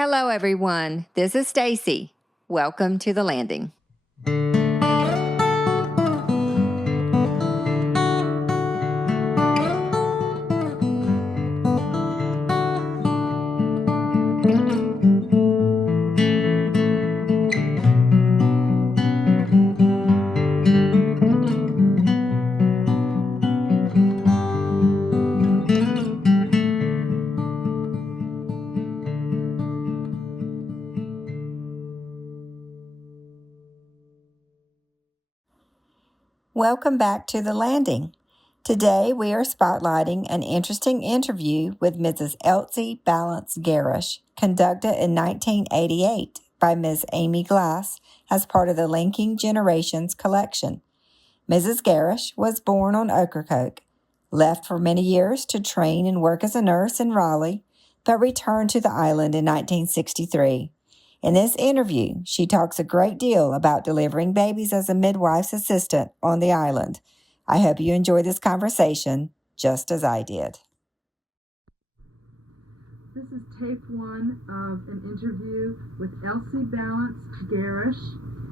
Hello, everyone. This is Stacy. Welcome to The Landing. Welcome back to The Landing. Today we are spotlighting an interesting interview with Mrs. Elsie Ballance Garrish, conducted in 1988 by Ms. Amy Glass as part of the Linking Generations collection. Mrs. Garrish was born on Ocracoke, left for many years to train and work as a nurse in Raleigh, but returned to the island in 1963. In this interview, she talks a great deal about delivering babies as a midwife's assistant on the island. I hope you enjoy this conversation just as I did. This is tape one of an interview with Elsie Ballance Garrish,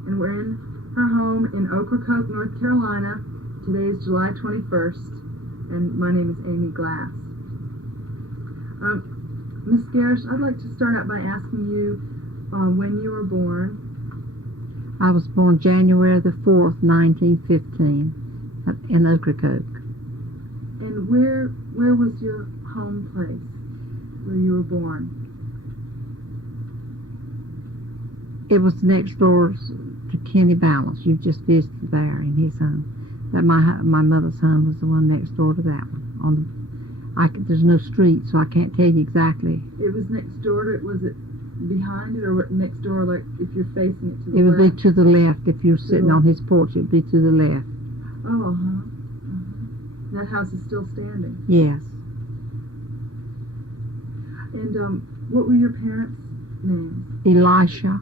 and we're in her home in Ocracoke, North Carolina. Today is July 21st, and my name is Amy Glass. Ms. Garrish, I'd like to start out by asking you when you were born. I was born January the 4th, 1915, in Ocracoke. And where was your home place where you were born? It was next door to Kenny Ballance. You just visited there in his home. That my mother's home was the one next door to that one. There's no street, so I can't tell you exactly. It was next door to it. Was it behind it or next door, like if you're facing it to the left? It would be to the left. If you're sitting on his porch, it would be to the left. Oh, uh-huh. That house is still standing? Yes. And what were your parents' names? Elisha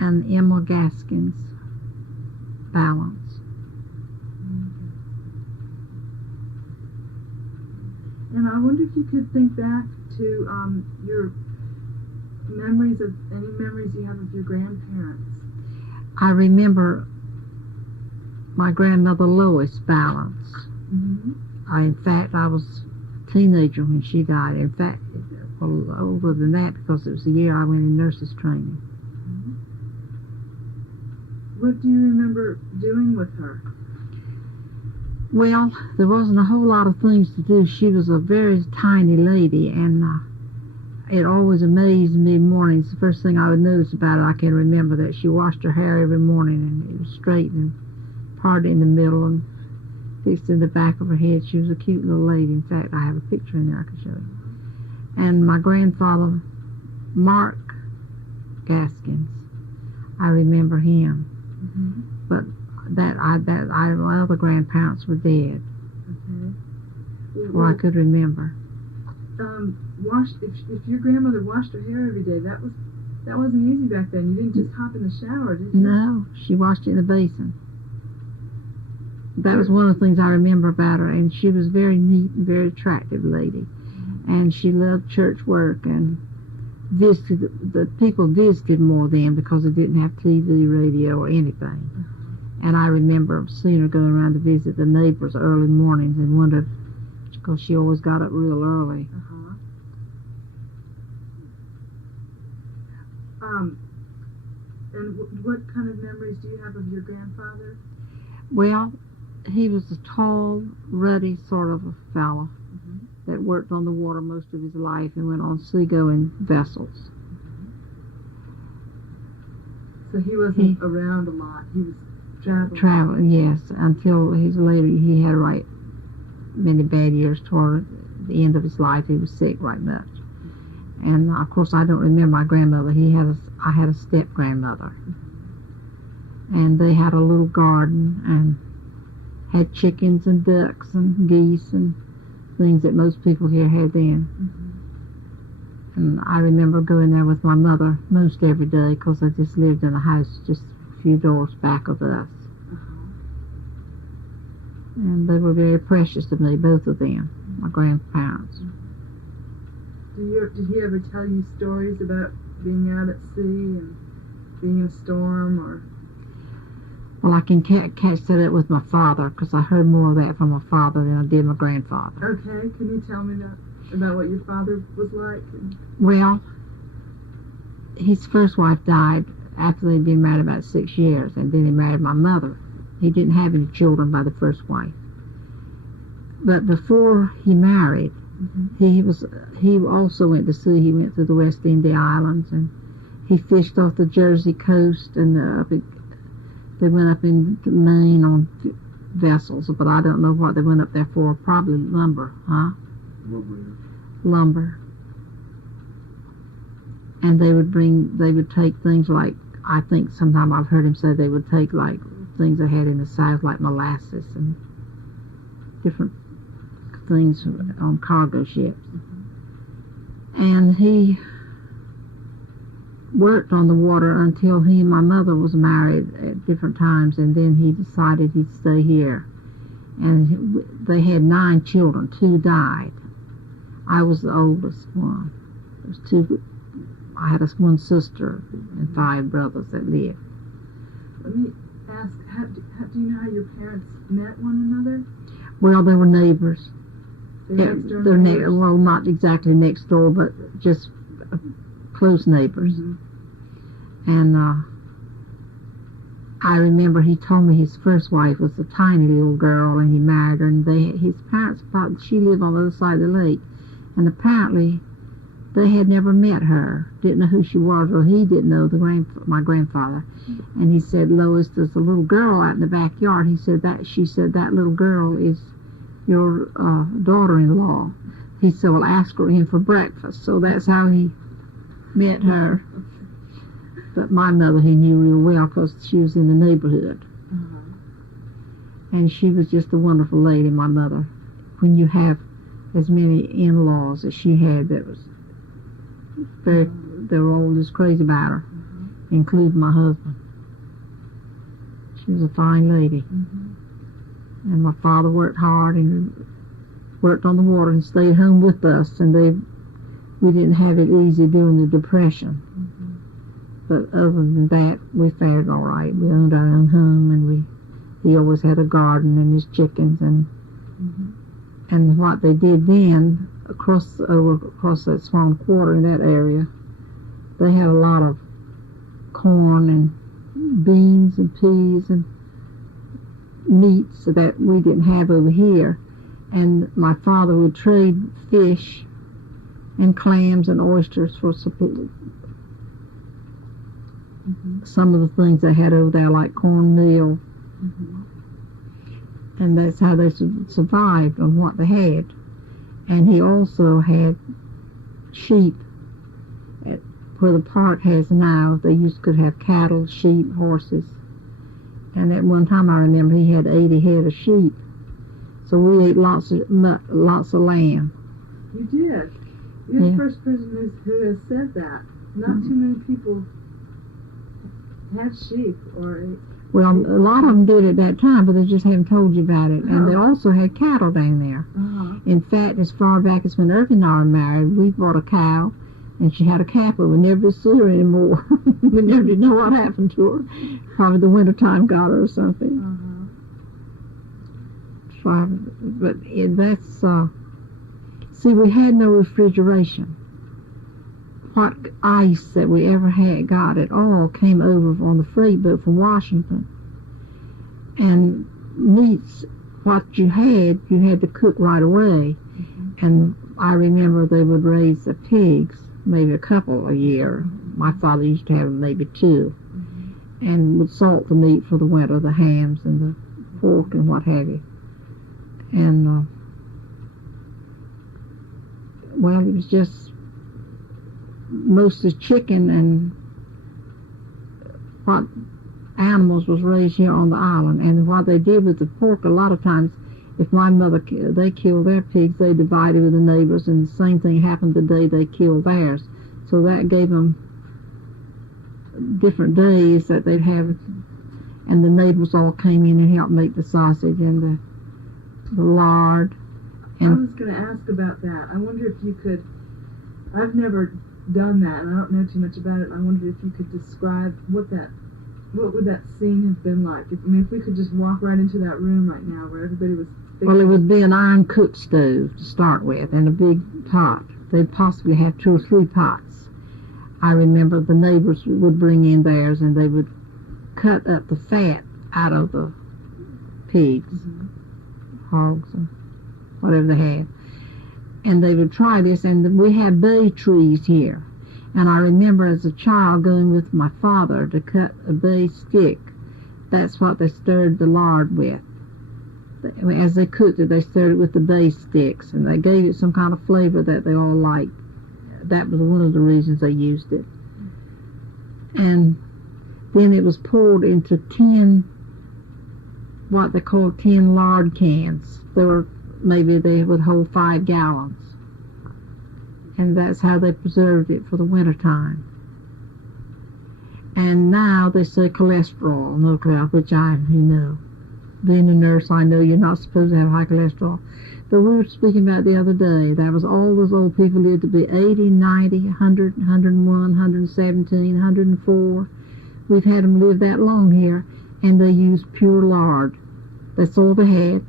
and Emma Gaskins Ballance. And I wonder if you could think back to your memories of any memories you have of your grandparents. I remember my grandmother Lois Ballance. In fact, I was a teenager when she died. In fact, older than that, because it was the year I went in nurses training. What do you remember doing with her? Well, there wasn't a whole lot of things to do. She was a very tiny lady, and it always amazed me mornings. The first thing I would notice about her, I can remember that she washed her hair every morning, and it was straight and parted in the middle and fixed in the back of her head. She was a cute little lady. In fact, I have a picture in there I can show you. And my grandfather, Mark Gaskins, I remember him. But my other grandparents were dead. Before I could remember. If your grandmother washed her hair every day, that wasn't easy back then. You didn't just hop in the shower, did you? No, she washed it in the basin. That was one of the things I remember about her, and she was very neat and very attractive lady. And she loved church work, and the people visited more then because they didn't have TV, radio, or anything. And I remember seeing her going around to visit the neighbors early mornings and wondered, because she always got up real early. And what kind of memories do you have of your grandfather? Well, he was a tall, ruddy sort of a fella that worked on the water most of his life and went on seagoing vessels. So he wasn't around a lot. He was traveling, yes, until his later, he had many bad years toward the end of his life. He was sick right much. And of course, I don't remember my grandmother. I had a step grandmother, and they had a little garden and had chickens and ducks and geese and things that most people here had then. And I remember going there with my mother most every day because I just lived in a house just a few doors back of us. And they were very precious to me, both of them, my grandparents. Did he ever tell you stories about being out at sea and being in a storm, or? Well, I can catch that up with my father, because I heard more of that from my father than I did my grandfather. Okay, can you tell me about what your father was like? Well, his first wife died after they'd been married about 6 years, and then he married my mother. He didn't have any children by the first wife. But before he married, he also went to sea. He went to the West Indian Islands, and he fished off the Jersey coast, and they went up into Maine on vessels, but I don't know what they went up there for. Probably lumber, huh? Lumber. And they would take things like, I think sometime I've heard him say they would take like things they had in the South, like molasses and different things on cargo ships. And he worked on the water until he and my mother was married at different times, and then he decided he'd stay here. And they had 9 children. 2 died. I was the oldest one. There was 2. I had one sister and 5 brothers that lived. Let me ask, do you know how your parents met one another? Well, they were neighbors. They're next door neighbors? Well, not exactly next door, but just close neighbors. And I remember he told me his first wife was a tiny little girl, and he married her, and his parents thought she lived on the other side of the lake, and apparently they had never met her, didn't know who she was, or he didn't know my grandfather. And he said, Lois, there's a little girl out in the backyard. She said that little girl is your daughter-in-law. He said, well, ask her in for breakfast. So that's how he met her. But my mother he knew real well, because she was in the neighborhood. And she was just a wonderful lady, my mother. When you have as many in-laws as she had, they were all just crazy about her, including my husband. She was a fine lady. And my father worked hard and worked on the water and stayed home with us, and we didn't have it easy during the Depression. But other than that, we fared all right. We owned our own home, and he always had a garden and his chickens, and what they did then across that Swan Quarter in that area, they had a lot of corn and beans and peas and meats that we didn't have over here. And my father would trade fish and clams and oysters for some of the things they had over there, like cornmeal. And that's how they survived on what they had. And he also had sheep at where the park has now. They could have cattle, sheep, horses. And at one time I remember he had 80 head of sheep. So we ate lots of lamb. You did? You're the first person who has said that. Not too many people have sheep or ate. Well, a lot of them did at that time, but they just haven't told you about it. And they also had cattle down there. In fact, as far back as when Irving and I were married, we bought a cow, and she had a calf, but we never saw her anymore. We never did know what happened to her. Probably the wintertime got her or something. But that's, see, we had no refrigeration. What ice that we ever had got at all came over on the freight boat from Washington. And meats, what you had to cook right away. And I remember they would raise the pigs, maybe a couple a year. My father used to have maybe 2. And would salt the meat for the winter, the hams and the pork and what have you. And, well, it was just mostly chicken and what animals was raised here on the island. And what they did with the pork, a lot of times, if my mother, they killed their pigs, they divided with the neighbors, and the same thing happened the day they killed theirs. So that gave them different days that they'd have, and the neighbors all came in and helped make the sausage and the lard. And I was going to ask about that. I wonder if you could I've never done that, and I don't know too much about it. I wondered if you could describe what would that scene have been like? If we could just walk right into that room right now where everybody was fixing. Well, it would be an iron cook stove to start with, and a big pot. They'd possibly have 2 or 3 pots. I remember the neighbors would bring in theirs, and they would cut up the fat out of the pigs, hogs, and whatever they had. And they would try this, and we had bay trees here. And I remember as a child going with my father to cut a bay stick. That's what they stirred the lard with. As they cooked it, they stirred it with the bay sticks, and they gave it some kind of flavor that they all liked. That was one of the reasons they used it. And then it was poured into what they called 10 lard cans. Maybe they would hold 5 gallons. And that's how they preserved it for the winter time. And now they say cholesterol, no cholesterol, which being a nurse, I know you're not supposed to have high cholesterol. But we were speaking about the other day, that was all those old people lived to be 80, 90, 100, 101, 117, 104. We've had them live that long here, and they use pure lard. That's all they had.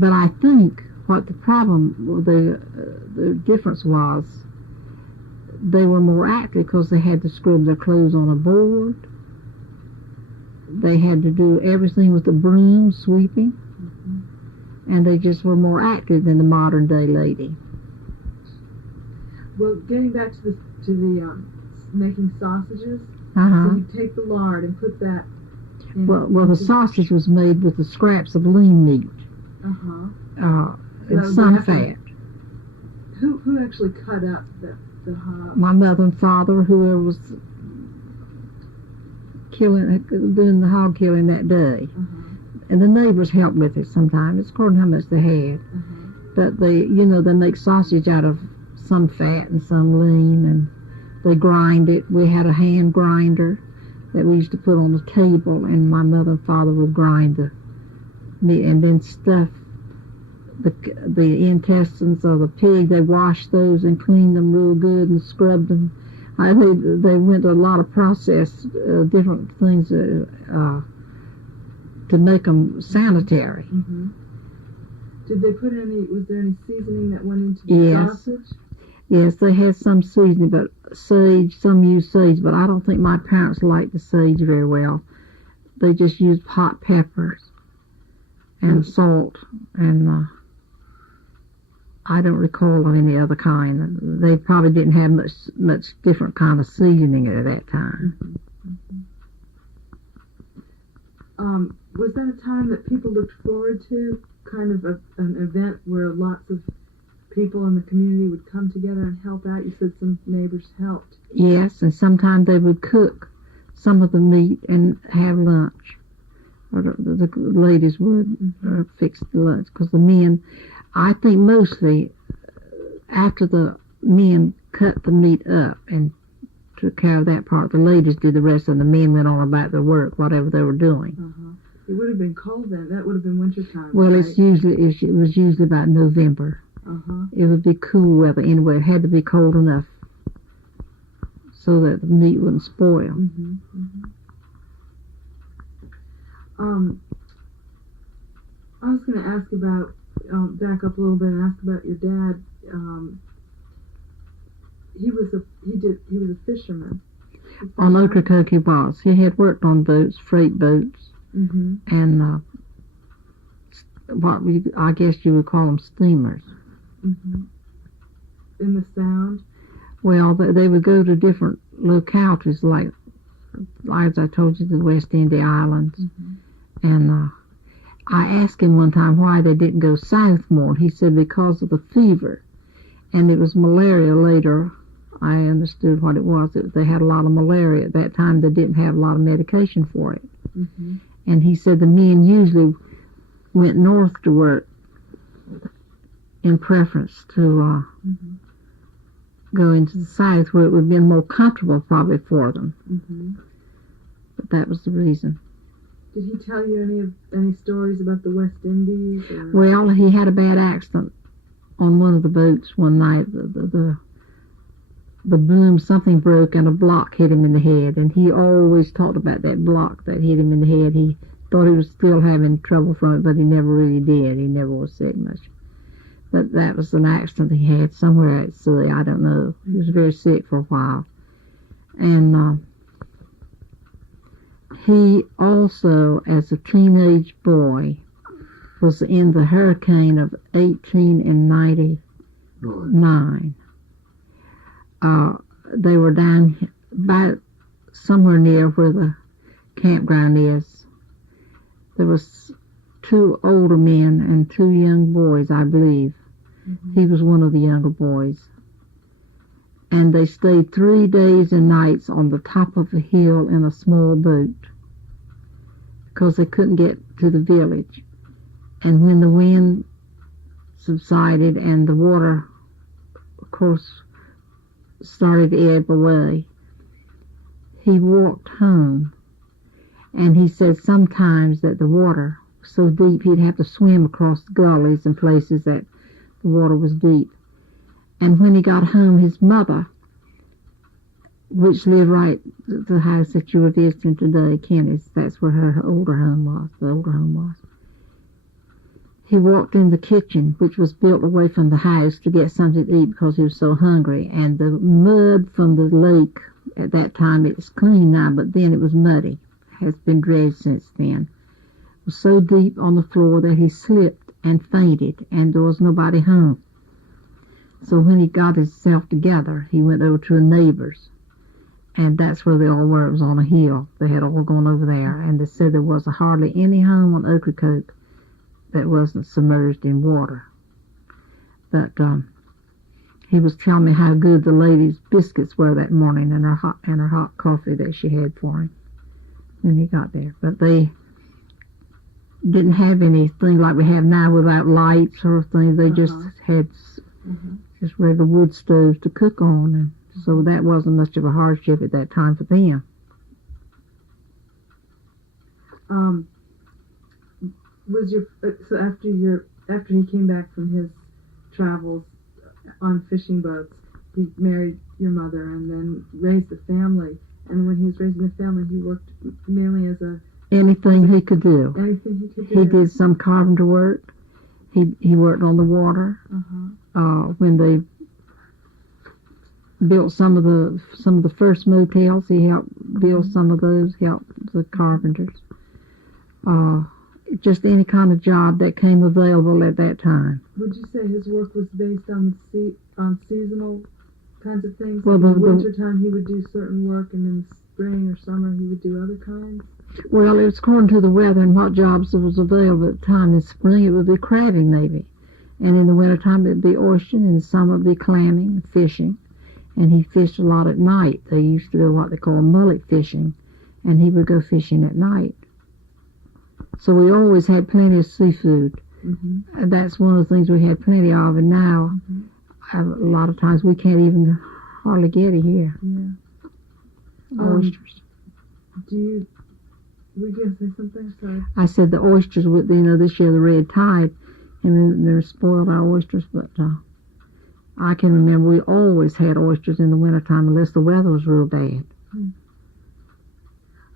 But I think what the problem, the difference was, they were more active because they had to scrub their clothes on a board. They had to do everything with the broom, sweeping, and they just were more active than the modern day lady. Well, getting back to the making sausages, so you take the lard and put that in. Well, the sausage was made with the scraps of lean meat. And some fat. Who actually cut up the hog? My mother and father, whoever was doing the hog killing that day. And the neighbors helped with it sometimes. It's according to how much they had. But they make sausage out of some fat and some lean, and they grind it. We had a hand grinder that we used to put on the table, and my mother and father would grind the meat and then stuff the intestines of the pig. They washed those and cleaned them real good and scrubbed them. They went to a lot of process, different things to make them sanitary. Did they put was there any seasoning that went into the sausage? Yes, they had some seasoning, but some used sage, but I don't think my parents liked the sage very well. They just used hot peppers and salt, and I don't recall of any other kind. They probably didn't have much different kind of seasoning at that time. Was that a time that people looked forward to, kind of an event where lots of people in the community would come together and help out? You said some neighbors helped. Yes, and sometimes they would cook some of the meat and have lunch. Or the ladies would fix the lunch, because the men, I think mostly after the men cut the meat up and took care of that part, the ladies did the rest, and the men went on about their work, whatever they were doing. It would have been cold then. That would have been winter time. Well, right? it was usually about November. It would be cool weather anyway. It had to be cold enough so that the meat wouldn't spoil. I was going to ask about, back up a little bit and ask about your dad. He was a fisherman. On Ocracoke he was. He had worked on boats, freight boats, and I guess you would call them steamers. In the Sound? Well, they would go to different localities, like as I told you, the West India Islands. And I asked him one time why they didn't go south more. He said because of the fever. And it was malaria later. I understood what it was. They had a lot of malaria. At that time, they didn't have a lot of medication for it. And he said the men usually went north to work in preference to go into the south, where it would have been more comfortable probably for them. But that was the reason. Did he tell you any stories about the West Indies? Or? Well, he had a bad accident on one of the boats one night. The the boom, something broke and a block hit him in the head, and he always talked about that block that hit him in the head. He thought he was still having trouble from it, but he never really did. He never was sick much. But that was an accident he had somewhere at sea. I don't know. He was very sick for a while. And he also, as a teenage boy, was in the hurricane of 1899. They were down about somewhere near where the campground is. There was 2 older men and 2 young boys, I believe. Mm-hmm. He was one of the younger boys. And they stayed 3 days and nights on the top of a hill in a small boat because they couldn't get to the village. And when the wind subsided and the water, of course, started to ebb away, he walked home. And he said sometimes that the water was so deep he'd have to swim across the gullies and places that the water was deep. And when he got home, his mother, which lived right at the house that you were visiting today, Kenny's, that's where her older home was, the older home was. He walked in the kitchen, which was built away from the house, to get something to eat because he was so hungry. And the mud from the lake, at that time, it's clean now, but then it was muddy. Has been dredged since then. It was so deep on the floor that he slipped and fainted, and there was nobody home. So when he got himself together, he went over to a neighbor's, and that's where they all were. It was on a hill. They had all gone over there, and they said there was hardly any home on Ocracoke that wasn't submerged in water. But he was telling me how good the lady's biscuits were that morning, and her hot coffee that she had for him when he got there. But they didn't have anything like we have now without lights or things. They just had just regular wood stoves to cook on, and so that wasn't much of a hardship at that time for them. Was your so after he came back from his travels on fishing boats, he married your mother and then raised a family. And when he was raising the family, he worked mainly as anything he could do. Anything he could do. He did some carpenter work. He worked on the water. When they built some of the first motels, he helped build some of those. Helped the carpenters. Just any kind of job that came available at that time. Would you say his work was based on seasonal kinds of things? Well, in the wintertime he would do certain work, and in the spring or summer he would do other kinds? Well, it was according to the weather and what jobs there was available at the time. In spring it would be crabbing maybe, and in the wintertime it would be oystering, in the summer it would be clamming and fishing. And he fished a lot at night. They used to do what they call mullet fishing, and he would go fishing at night. So we always had plenty of seafood. And that's one of the things we had plenty of, and now a lot of times we can't even hardly get it here. Oysters. Were you going to say something? Sorry. I said the oysters, this year the red tide, and they're spoiled our oysters, but I can remember we always had oysters in the wintertime unless the weather was real bad.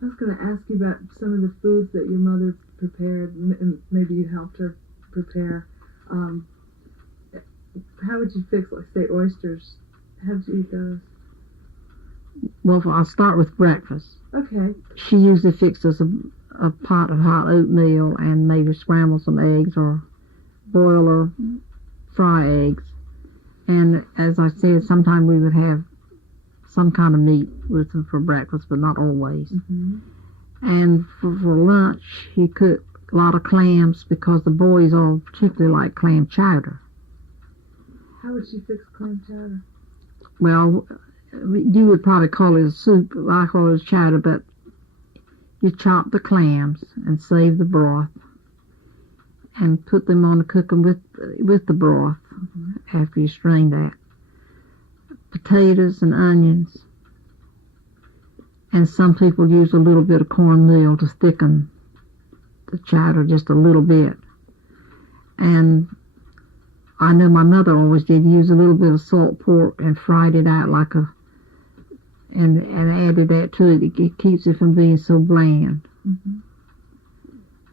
I was going to ask you about some of the foods that your mother prepared, and maybe you helped her prepare. How would you fix, like, say, oysters? How would you eat those? Well, I'll start with breakfast. Okay. She usually fixes a pot of hot oatmeal and maybe scramble some eggs or boil or fry eggs. And as I said, sometimes we would have some kind of meat with them for breakfast, but not always. And for lunch, he cooked a lot of clams because the boys all particularly like clam chowder. How would she fix clam chowder? Well, you would probably call it a soup. I call it chowder, but you chop the clams and save the broth and put them on to cook them with the broth after you strain that. Potatoes and onions, and some people use a little bit of cornmeal to thicken the chowder just a little bit. And I know my mother always did use a little bit of salt pork and fried it out like and added that to it. It keeps it from being so bland. Mm-hmm.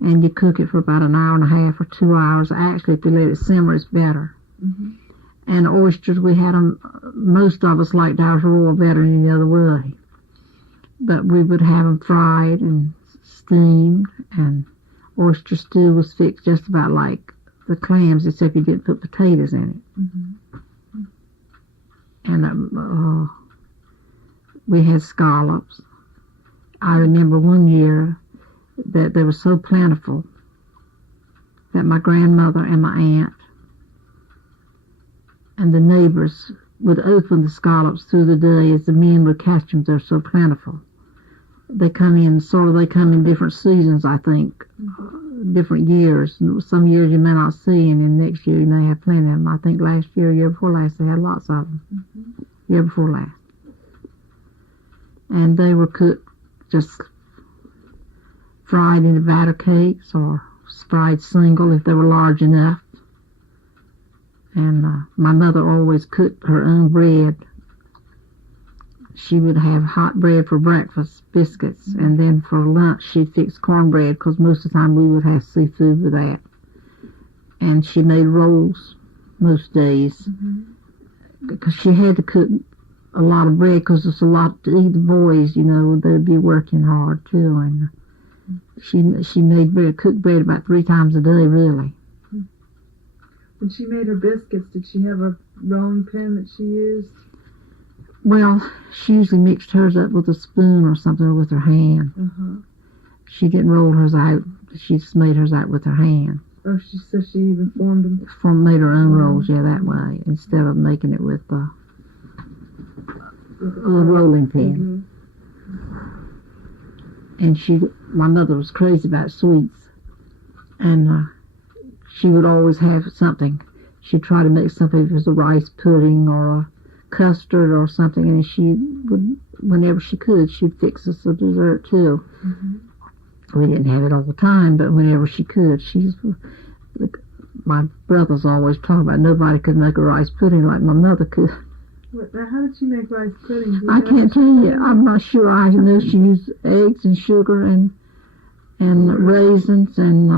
And you cook it for about an hour and a half or 2 hours. Actually, if you let it simmer, it's better. Mm-hmm. And oysters, we had them, most of us liked ours raw better than any other way. But we would have them fried and steamed, and oyster stew was fixed just about like the clams, except you didn't put potatoes in it. Mm-hmm. And we had scallops. I remember one year that they were so plentiful that my grandmother and my aunt and the neighbors would open the scallops through the day as the men would catch them. They're so plentiful. They come in different seasons, I think, different years. Some years you may not see, and then next year you may have plenty of them. I think last year, year before last, they had lots of them. Mm-hmm. Year before last. And they were cooked just fried in batter cakes or fried single if they were large enough. And my mother always cooked her own bread. She would have hot bread for breakfast, biscuits, and then for lunch she'd fix cornbread, because most of the time we would have seafood with that. And she made rolls most days, because she had to cook a lot of bread, because there's a lot to eat. The boys, they'd be working hard too, and she made bread, cooked bread about 3 times a day, really. When she made her biscuits, did she have a rolling pin that she used? Well, she usually mixed hers up with a spoon or something, or with her hand. Uh-huh. She didn't roll hers out. She just made hers out with her hand. Oh, so she even formed them? Made her own rolls, that way, instead of making it with a rolling pin. Mm-hmm. And my mother was crazy about sweets. And she would always have something. She'd try to make something, if it was a rice pudding or a custard or something, and she would, whenever she could, she'd fix us a dessert too. Mm-hmm. We didn't have it all the time, but whenever she could, my brothers always talk about nobody could make a rice pudding like my mother could. How did she make rice pudding? I can't tell you. I'm not sure. I know she used eggs and sugar and raisins and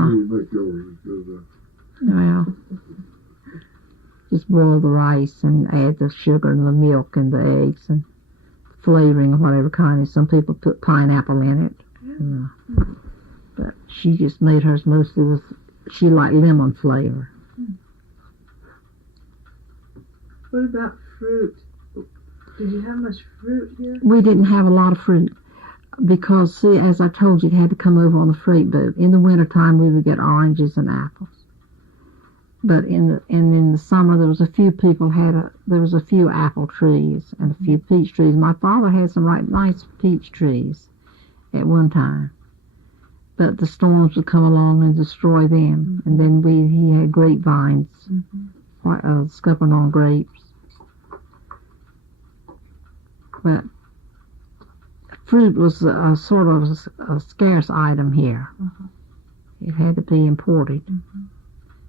just boil the rice and add the sugar and the milk and the eggs and flavoring of whatever kind. Some people put pineapple in it. And, but she just made hers mostly with, she liked lemon flavor. What about fruit? Did you have much fruit here? We didn't have a lot of fruit because, see, as I told you, it had to come over on the freight boat. In the wintertime, we would get oranges and apples. But in the summer, there was a few apple trees and a few peach trees. My father had some right nice peach trees at one time, but the storms would come along and destroy them. And then he had grapevines, scuppering on grapes. But fruit was a sort of a scarce item here. It had to be imported.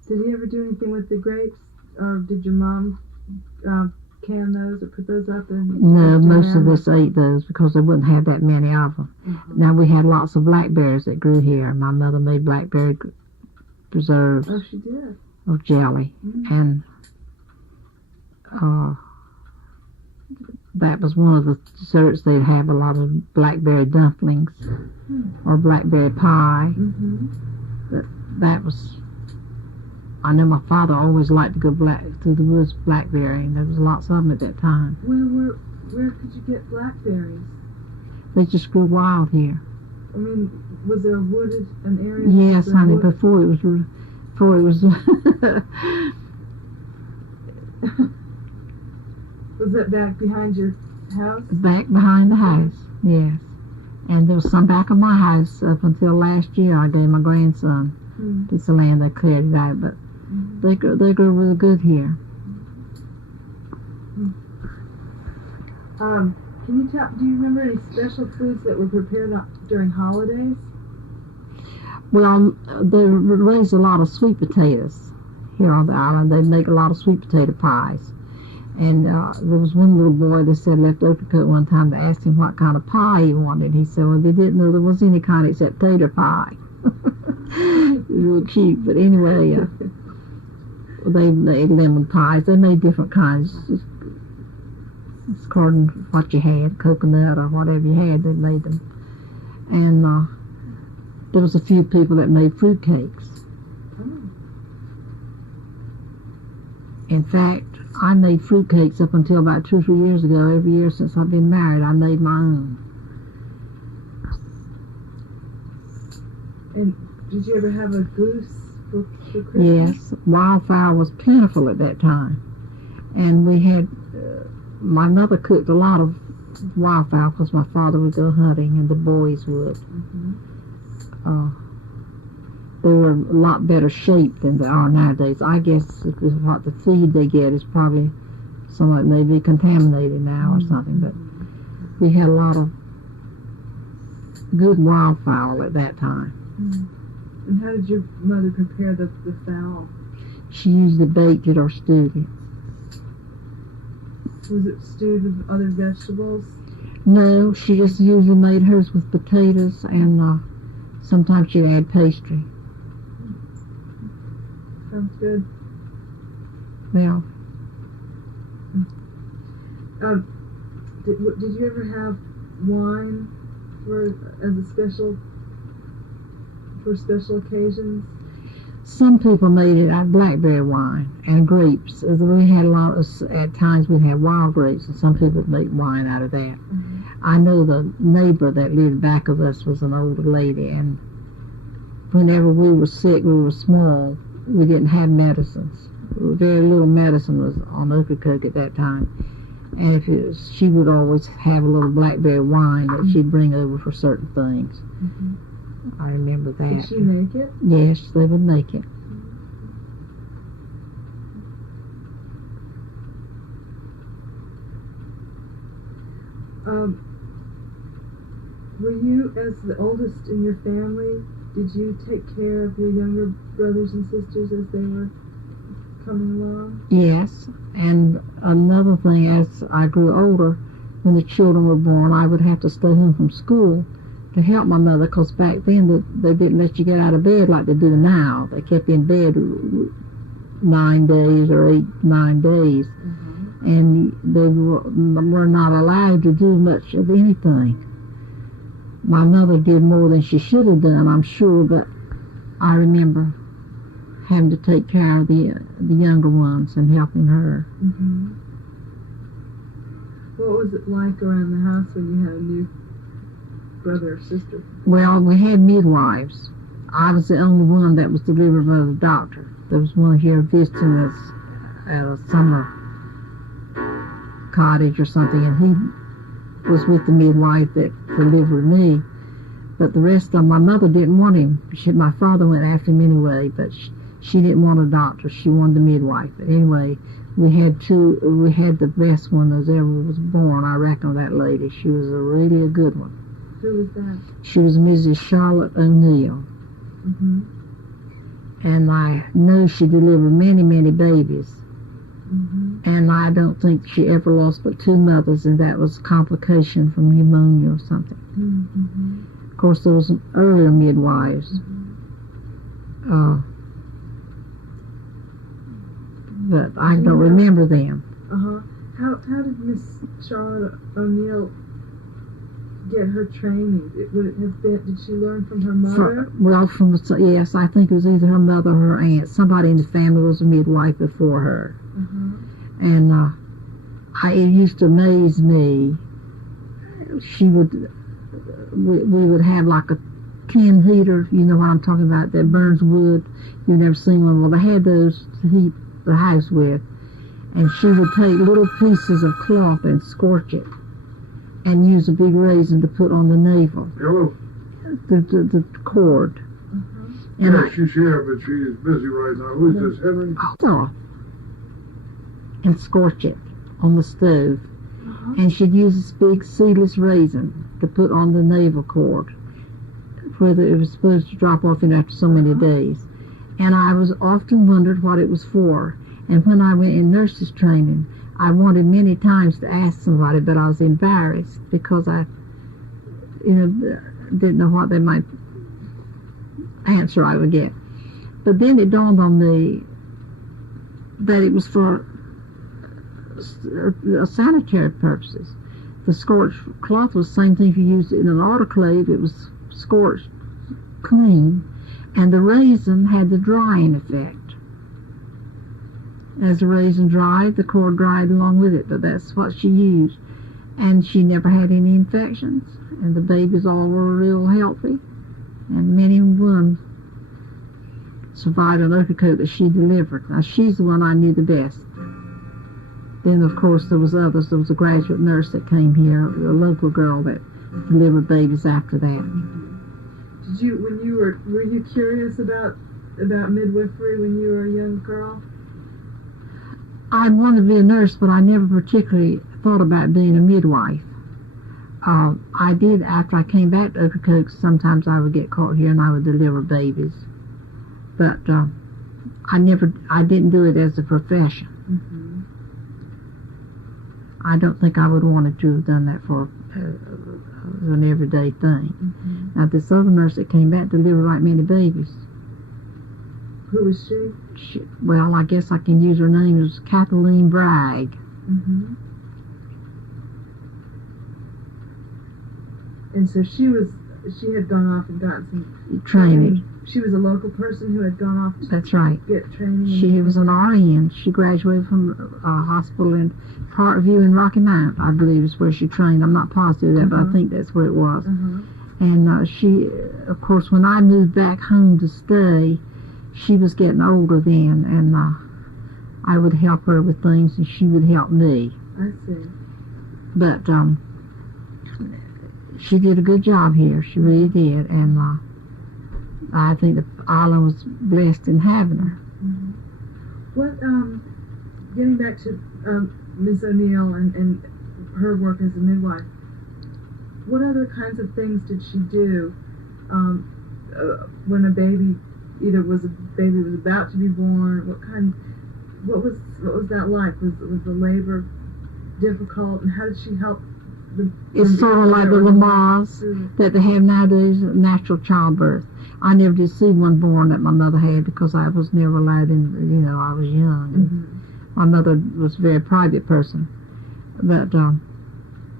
Did he ever do anything with the grapes, or did your mom can those or put those up? No, most of us ate those because they wouldn't have that many of them. Now, we had lots of blackberries that grew here. My mother made blackberry preserves. Oh, she did? Or jelly. And that was one of the desserts. They'd have a lot of blackberry dumplings or blackberry pie. But that was... I know my father always liked to go through the woods blackberry, and there was lots of them at that time. Where could you get blackberries? They just grew wild here. I mean, was there an area? Yes, honey, before it was Was that back behind your house? Back behind the house, yes. And there was some back of my house up until last year. I gave my grandson this the land. They cleared it out, but they grew really good here. Do you remember any special foods that were prepared during holidays? Well, they raise a lot of sweet potatoes here on the island. They make a lot of sweet potato pies. And there was one little boy that said left Ocracoke one time to ask him what kind of pie he wanted. He said, well, they didn't know there was any kind except tater pie. It was real cute. But anyway, they made lemon pies. They made different kinds. It's according to what you had, coconut or whatever you had, they made them. And there was a few people that made fruit cakes. In fact, I made fruit cakes up until about 2 or 3 years ago. Every year since I've been married, I made my own. And did you ever have a goose for Christmas? Yes, wildfowl was plentiful at that time. And we had, my mother cooked a lot of wildfowl because my father would go hunting and the boys would. They were a lot better shaped than they are nowadays. I guess what the feed they get is probably some that may be contaminated now or something, but we had a lot of good wildfowl at that time. And how did your mother prepare the fowl? She usually baked it or stewed it. Was it stewed with other vegetables? No, she just usually made hers with potatoes and sometimes she'd add pastry. Sounds good. Well, did you ever have wine for special occasions? some people made it out of blackberry wine and grapes. We had a lot of, at times we had wild grapes, and some people would make wine out of that. Mm-hmm. I know the neighbor that lived back of us was an older lady, and whenever we were sick, we were small, we didn't have medicines. Very little medicine was on Ocracoke at that time. And she would always have a little blackberry wine that she'd bring over for certain things. Mm-hmm. I remember that. Did she make it? Yes, they would make it. Were you, as the oldest in your family, did you take care of your younger brothers and sisters as they were coming along? Yes, and another thing, as I grew older, when the children were born, I would have to stay home from school to help my mother, because back then they didn't let you get out of bed like they do now. They kept you in bed 9 days or 8-9 days, Mm-hmm. and they were not allowed to do much of anything. My mother did more than she should have done, I'm sure, but I remember having to take care of the younger ones and helping her. Mm-hmm. What was it like around the house when you had a new brother or sister? Well, we had midwives. I was the only one that was delivered by the doctor. There was one here visiting us at a summer cottage or something, and he was with the midwife that delivered me. But the rest of them, my mother didn't want him. My father went after him anyway, but she didn't want a doctor. She wanted a midwife. But anyway, we had the best one that ever was born, I reckon, that lady. She was really a good one. Who was that? She was Mrs. Charlotte O'Neill. Mm-hmm. And I know she delivered many, many babies. Mm-hmm. And I don't think she ever lost but 2 mothers, and that was a complication from pneumonia or something. Mm-hmm. Of course, there was some earlier midwives. Mm-hmm. But I don't remember them. Uh-huh. How did Miss Charlotte O'Neill get her training? Did she learn from her mother? Yes, I think it was either her mother or her aunt. Somebody in the family was a midwife before her. Uh-huh. And it used to amaze me. We would have like a tin heater, you know what I'm talking about, that burns wood. You've never seen one. Well, they had those to heat the house with. And she would take little pieces of cloth and scorch it and use a big raisin to put on the navel. Hello. The cord. Uh-huh. And Yes, she's here, but she's busy right now. Who's this, Henry? And scorch it on the stove. Uh-huh. And she'd use this big seedless raisin to put on the navel cord, whether it was supposed to drop off in after so many days. And I was often wondered what it was for. And when I went in nurse's training, I wanted many times to ask somebody, but I was embarrassed because I, didn't know what they might answer I would get. But then it dawned on me that it was for sanitary purposes. The scorched cloth was the same thing if you used it in an autoclave. It was scorched clean, and the raisin had the drying effect. As the raisin dried, the cord dried along with it, but that's what she used. And she never had any infections, and the babies all were real healthy, and many one survived an Ocracoke that she delivered. Now, she's the one I knew the best. Then, of course, there was others. There was a graduate nurse that came here, a local girl that delivered babies after that. Did you, were you curious about midwifery when you were a young girl? I wanted to be a nurse, but I never particularly thought about being a midwife. I did, after I came back to Ocracoke, sometimes I would get caught here and I would deliver babies. But I didn't do it as a profession. Mm-hmm. I don't think I would have wanted to have done that for an everyday thing. Mm-hmm. Now, this other nurse that came back delivered right many babies. Who was she? Well, I guess I can use her name. It was Kathleen Bragg. Mm-hmm. And so she had gone off and gotten some Training. She was a local person who had gone off to That's right. get training. She was an RN. She graduated from a hospital in Parkview in Rocky Mount, I believe is where she trained. I'm not positive of that, but I think that's where it was. And she, of course, when I moved back home to stay, she was getting older then, and I would help her with things, and she would help me. I see. But she did a good job here. She really did, and I think the island was blessed in having her. Mm-hmm. What, getting back to Miss O'Neill and her work as a midwife, what other kinds of things did she do when a baby was about to be born? What was that like? Was the labor difficult, and how did she help? It's sort of like the Lamaze that they have nowadays, natural childbirth. I never did see one born that my mother had because I was never allowed in. I was young. Mm-hmm. My mother was a very private person, but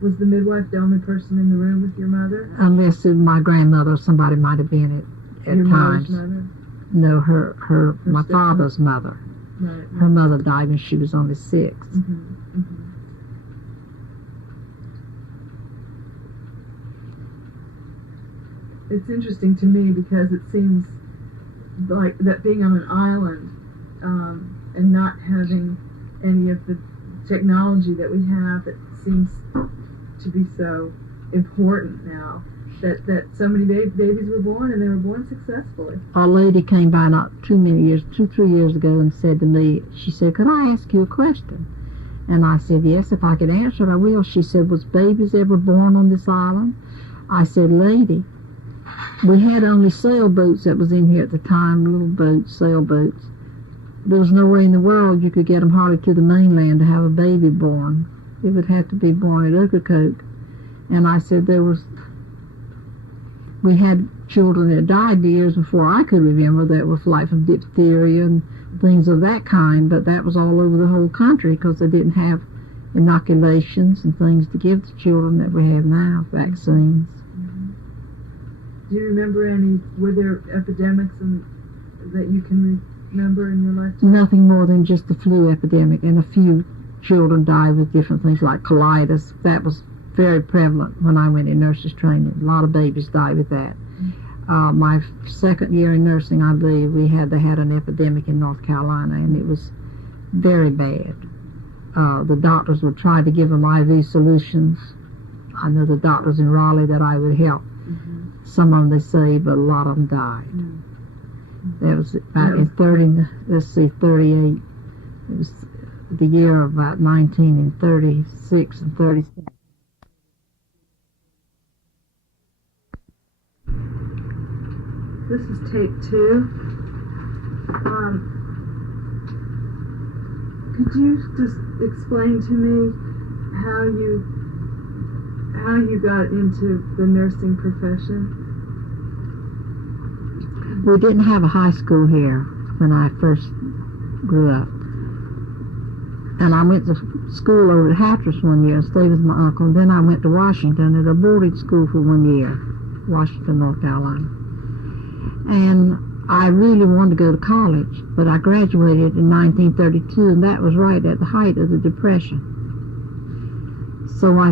was the midwife the only person in the room with your mother? Unless my grandmother or somebody might have been at your times. Mother's mother? No, her my father's mother. Right. Her mother died when she was only 6. Mm-hmm. Mm-hmm. It's interesting to me because it seems like that being on an island and not having any of the technology that we have, it seems to be so important now that so many babies were born, and they were born successfully. A lady came by not 2-3 years ago and said to me, she said, "Could I ask you a question?" And I said, "Yes, if I could answer it, I will." She said, "Was babies ever born on this island?" I said, "Lady, we had only sailboats that was in here at the time, little boats, sailboats. There was nowhere in the world you could get them hardly to the mainland to have a baby born. It would have to be born at Ocracoke." And I said, we had children that died years before I could remember that was like from diphtheria and things of that kind, but that was all over the whole country because they didn't have inoculations and things to give the children that we have now, vaccines. Do you remember were there epidemics that you can remember in your lifetime? Nothing more than just the flu epidemic, and a few children died with different things like colitis. That was very prevalent when I went in nurses training. A lot of babies died with that. My second year in nursing, I believe, they had an epidemic in North Carolina, and it was very bad. The doctors would try to give them IV solutions. I know the doctors in Raleigh that I would help. Mm-hmm. Some of them they saved, but a lot of them died. Mm-hmm. That was about in 38. It was the year of about 1936 and 37. This is tape 2. Could you just explain to me how you got into the nursing profession? We didn't have a high school here when I first grew up. And I went to school over at Hatteras one year and stayed with my uncle. And then I went to Washington at a boarding school for 1 year, Washington, North Carolina. And I really wanted to go to college, but I graduated in 1932, and that was right at the height of the Depression. So I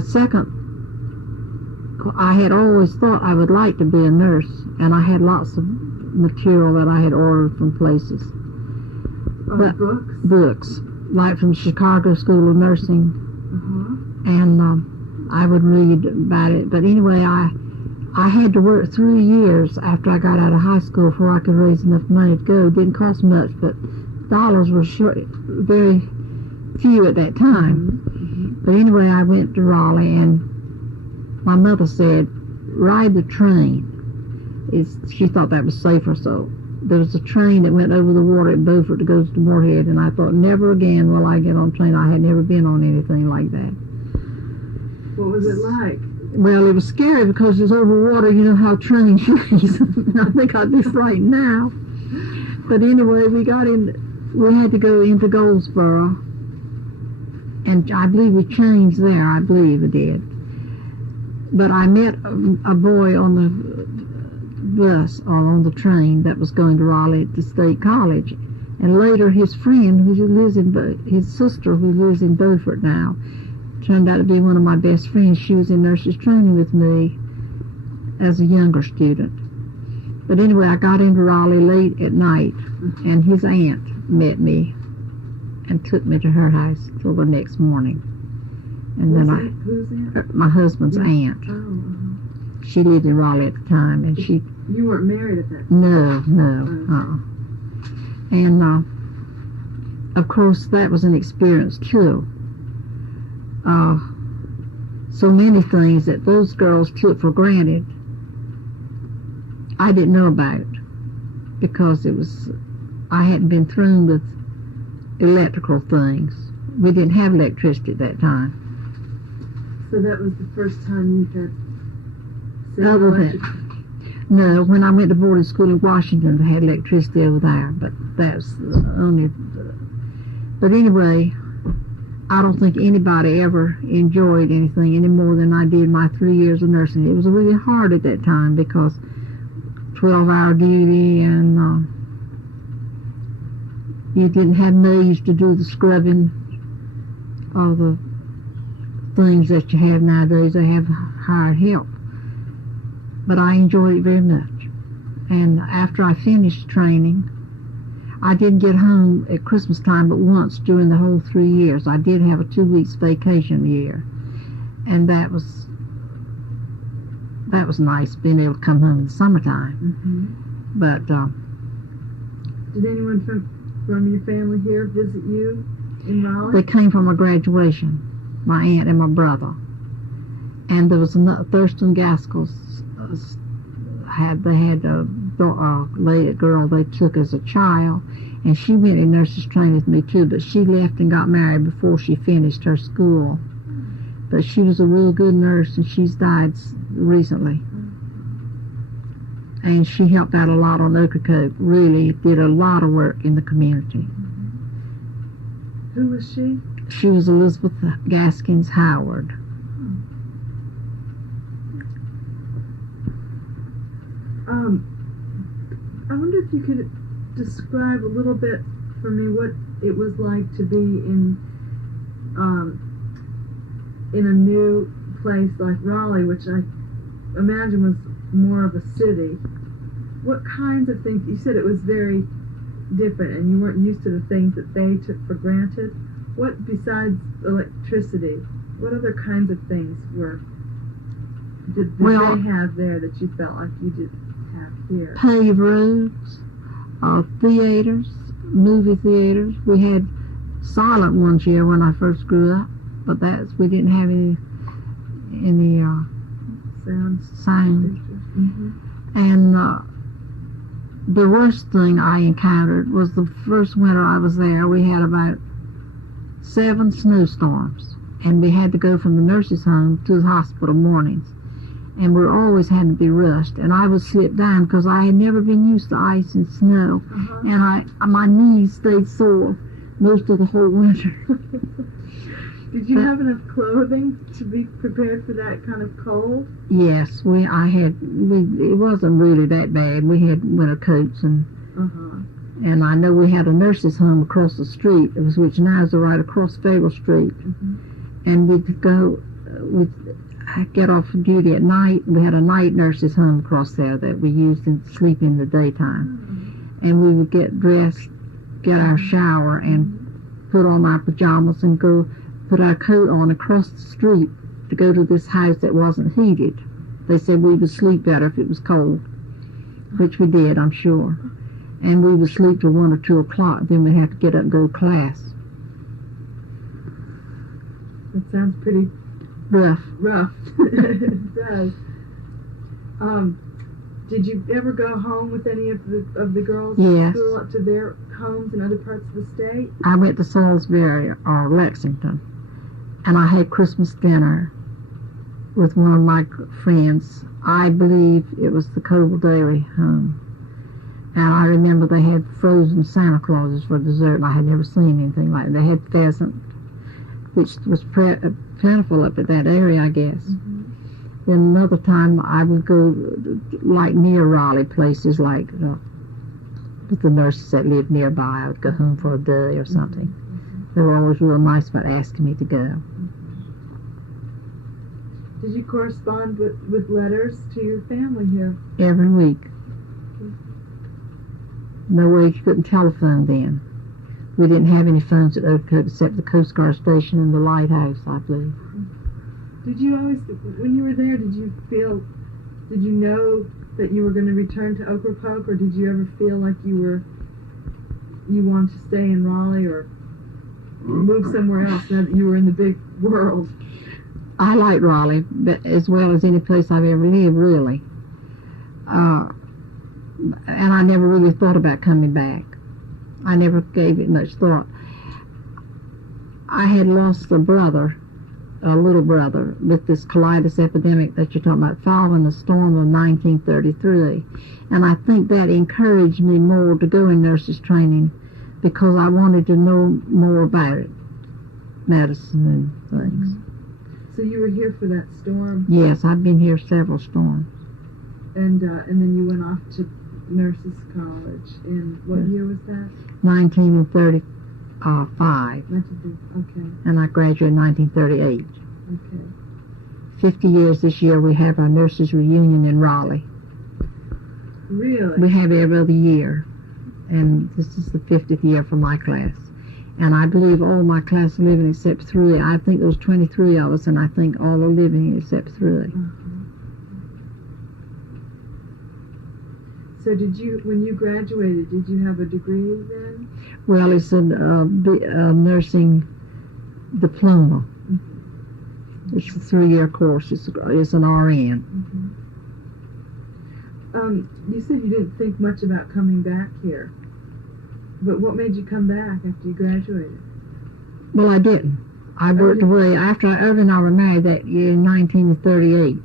had always thought I would like to be a nurse, and I had lots of material that I had ordered from places. Books? Books, like from Chicago School of Nursing, and I would read about it. But anyway, I had to work 3 years after I got out of high school before I could raise enough money to go. It didn't cost much, but dollars were very few at that time. But anyway, I went to Raleigh, and my mother said, ride the train. She thought that was safer, so there was a train that went over the water at Beaufort that goes to Moorhead, and I thought, never again will I get on a train. I had never been on anything like that. What was it like? Well, it was scary because it was over water. You know how trains freeze. I think I'd be frightened now. But anyway, we had to go into Goldsboro, and I believe we changed there. I believe it did. But I met a boy on the bus or on the train that was going to Raleigh to State College, and later his friend his sister who lives in Beaufort now turned out to be one of my best friends. She was in nurses training with me as a younger student. But anyway, I got into Raleigh late at night, and his aunt met me and took me to her house till the next morning. And Who's then Whose aunt? my husband's aunt. Oh, She lived in Raleigh at the time, and she. You weren't married at that time? No. And of course, that was an experience too. So many things that those girls took for granted, I didn't know about because I hadn't been thrown with electrical things. We didn't have electricity at that time. So that was the first time you had Other than, no, when I went to boarding school in Washington, they had electricity over there, but that's the only. But anyway, I don't think anybody ever enjoyed anything any more than I did my 3 years of nursing. It was really hard at that time because 12-hour duty, and you didn't have maids to do the scrubbing of the things that you have nowadays. They have hired help. But I enjoyed it very much. And after I finished training, I didn't get home at Christmas time but once during the whole 3 years. I did have a 2 weeks vacation a year. And that was nice, being able to come home in the summertime. But did anyone from your family here visit you in Raleigh? they came from a graduation, my aunt and my brother. And there was another, Thurston Gaskell's had a girl they took as a child, and she went in nurses training with me too, but she left and got married before she finished her school. But she was a real good nurse, and she's died recently. And she helped out a lot on Ocracoke, really did a lot of work in the community. Who was she? She was Elizabeth Gaskins Howard. I wonder if you could describe a little bit for me what it was like to be in a new place like Raleigh, which I imagine was more of a city. What kinds of things? You said it was very different, and you weren't used to the things that they took for granted. What besides electricity? What other kinds of things did they have there that you felt like you didn't have here? Paved roads, theaters, movie theaters. We had silent ones here when I first grew up, but we didn't have any sound. And the worst thing I encountered was the first winter I was there. We had about 7 snowstorms, and we had to go from the nurse's home to the hospital mornings. And we always had to be rushed, and I would slip down because I had never been used to ice and snow, and my knees stayed sore most of the whole winter. Did you have enough clothing to be prepared for that kind of cold? Yes, it wasn't really that bad. We had winter coats, and I know we had a nurse's home across the street, which now is right across Fable Street, and we'd go, I'd get off duty at night. We had a night nurse's home across there that we used to sleep in the daytime, and we would get dressed, get our shower, and put on our pajamas and go put our coat on across the street to go to this house that wasn't heated. They said we would sleep better if it was cold, which we did, I'm sure. And we would sleep till 1 or 2 o'clock. Then we'd have to get up and go to class. That sounds pretty rough. It does. Did you ever go home with any of the girls Yes. at school up to their homes in other parts of the state? I went to Salisbury or Lexington, and I had Christmas dinner with one of my friends. I believe it was the Coble Dairy home. And I remember they had frozen Santa Clauses for dessert, and I had never seen anything like it. They had pheasant, which was plentiful up at that area, I guess. Then another time I would go like near Raleigh, places like with the nurses that lived nearby. I would go home for a day or something. They were always real nice about asking me to go. Did you correspond with letters to your family here? Every week. No way you couldn't telephone then. We didn't have any phones at Ocracoke except the Coast Guard station and the lighthouse, I believe. Did you always, when you were there, did you know that you were going to return to Ocracoke, or did you ever feel like you wanted to stay in Raleigh or move somewhere else now that you were in the big world? I like Raleigh, but as well as any place I've ever lived, really. And I never really thought about coming back. I never gave it much thought. I had lost a little brother, with this colitis epidemic that you're talking about, following the storm of 1933. And I think that encouraged me more to go in nurses training because I wanted to know more about it, medicine and things. So you were here for that storm? Yes, I've been here several storms. And then you went off to nurses college. And what year was that? 1935. 1935. Okay. And I graduated in 1938. Okay. 50 years this year. We have our nurses reunion in Raleigh. Really? We have every other year, and this is the 50th year for my class. And I believe all my class are living except 3. I think there was 23 of us, and I think all are living except 3. So when you graduated, did you have a degree then? Well, it's a nursing diploma. It's a 3-year course. It's an RN. You said you didn't think much about coming back here. But what made you come back after you graduated? Well, I didn't. I worked away. After Irvin and I were married that year in 1938.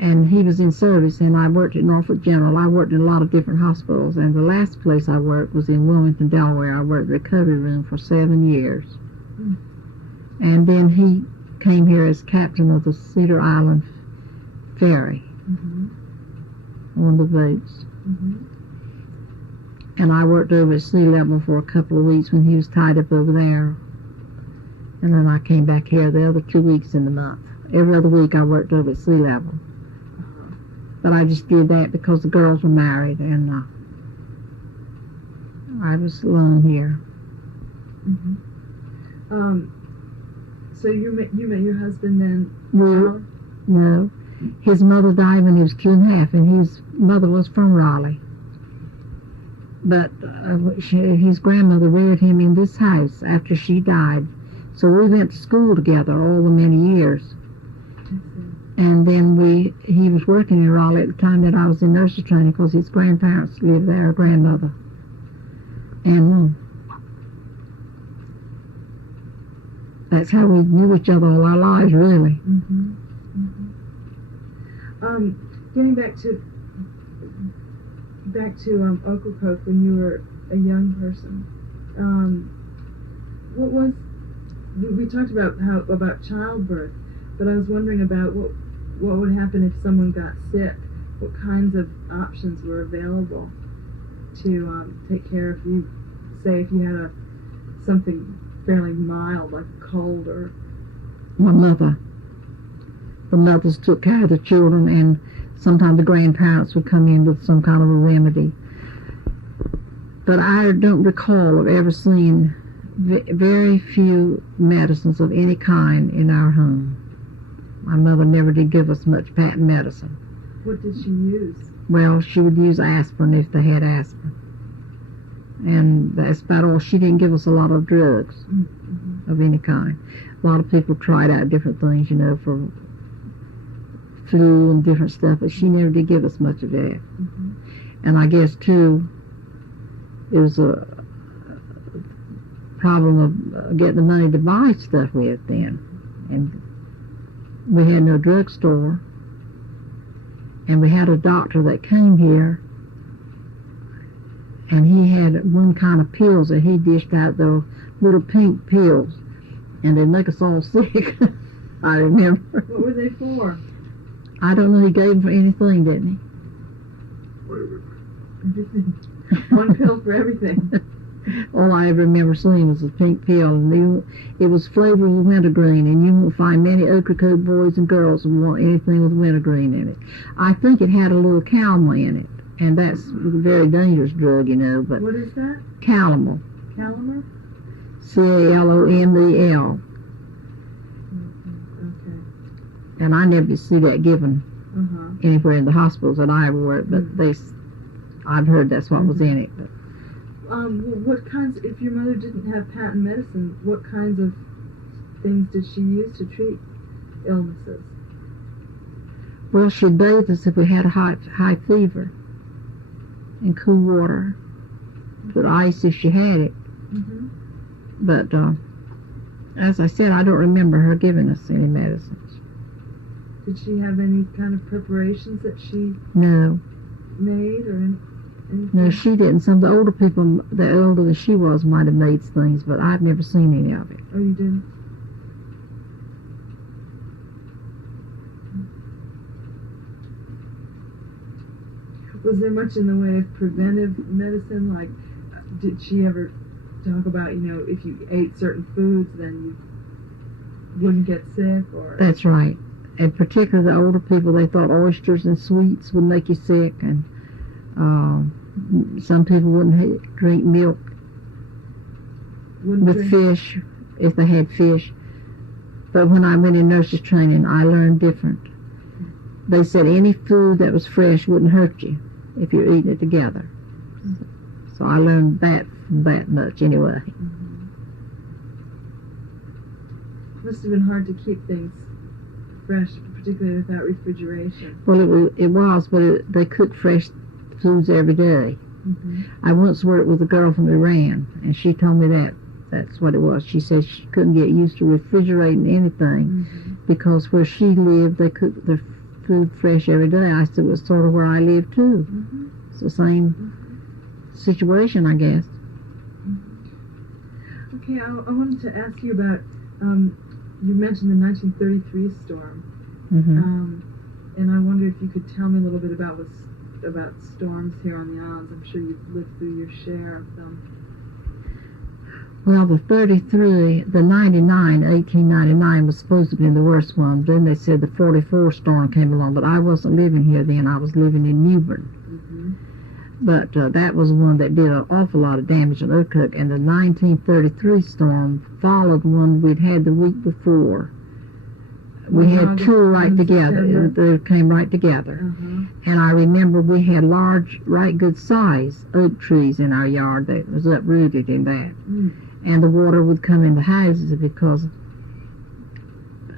And he was in service, and I worked at Norfolk General. I worked in a lot of different hospitals, and the last place I worked was in Wilmington, Delaware. I worked at the recovery room for 7 years. And then he came here as captain of the Cedar Island Ferry on the boats. And I worked over at sea level for a couple of weeks when he was tied up over there. And then I came back here the other 2 weeks in the month. Every other week I worked over at sea level. But I just did that because the girls were married, and I was alone here. So you met your husband then? No. His mother died when he was 2 1/2, and his mother was from Raleigh. But his grandmother reared him in this house after she died. So we went to school together all the many years. And then he was working in Raleigh at the time that I was in nurse's training because his grandparents lived there, grandmother. And That's how we knew each other all our lives, really. Getting back to Ocracoke when you were a young person. What was we talked about childbirth, but I was wondering about what would happen if someone got sick. What kinds of options were available to take care of you? Say if you had something fairly mild like a cold or. The mothers took care of the children, and sometimes the grandparents would come in with some kind of a remedy. But I don't recall of ever seeing very few medicines of any kind in our home. My mother never did give us much patent medicine. What did she use? Well, she would use aspirin if they had aspirin. And that's about all. She didn't give us a lot of drugs of any kind. A lot of people tried out different things, for flu and different stuff, but she never did give us much of that. And I guess, too, it was a problem of getting the money to buy stuff with then. And we had no drugstore. And we had a doctor that came here, and he had one kind of pills that he dished out, those little pink pills, and they make us all sick. I remember. What were they for? I don't know. He gave them for anything, didn't Everything. One pill for everything. he? All I ever remember seeing was a pink pill, and it was flavored with wintergreen, and you won't find many Ocracoke boys and girls who want anything with wintergreen in it. I think it had a little calomel in it, and that's a very dangerous drug, but... What is that? Calomel. Calomel? Calomel. Okay. And I never did see that given anywhere in the hospitals that I ever worked, but I've heard that's what was in it. But. What kinds, if your mother didn't have patent medicine, what kinds of things did she use to treat illnesses? Well, she'd bathe us if we had a high fever, in cool water, put ice if she had it. But as I said, I don't remember her giving us any medicines. Did she have any kind of preparations that she made or anything? No, she didn't. Some of the older people, the older than she was, might have made things, but I've never seen any of it. Oh, you didn't? Was there much in the way of preventive medicine? Like, did she ever talk about, if you ate certain foods, then you wouldn't get sick? Or That's right. And particularly the older people, they thought oysters and sweets would make you sick, and some people wouldn't drink milk with fish if they had fish. But when I went in nurses training, I learned different. They said any food that was fresh wouldn't hurt you if you're eating it together. So I learned that much anyway. Must have been hard to keep things fresh, particularly without refrigeration. Well, it was, but they cooked fresh foods every day. I once worked with a girl from Iran, and she told me that's what it was. She said she couldn't get used to refrigerating anything because where she lived, they cooked their food fresh every day. I said it was sort of where I live too. It's the same situation, I guess. Okay, I wanted to ask you about, you mentioned the 1933 storm, and I wonder if you could tell me a little bit about storms here on the islands. I'm sure you've lived through your share of them. Well, the 1899 was supposed to be the worst one. Then they said the 44 storm came along, but I wasn't living here then. I was living in Newbern. But that was one that did an awful lot of damage in Ocracoke, and the 1933 storm followed one we'd had the week before. We had two right together. They came right together. And I remember we had large, right good size oak trees in our yard that was uprooted in that. And the water would come in the houses because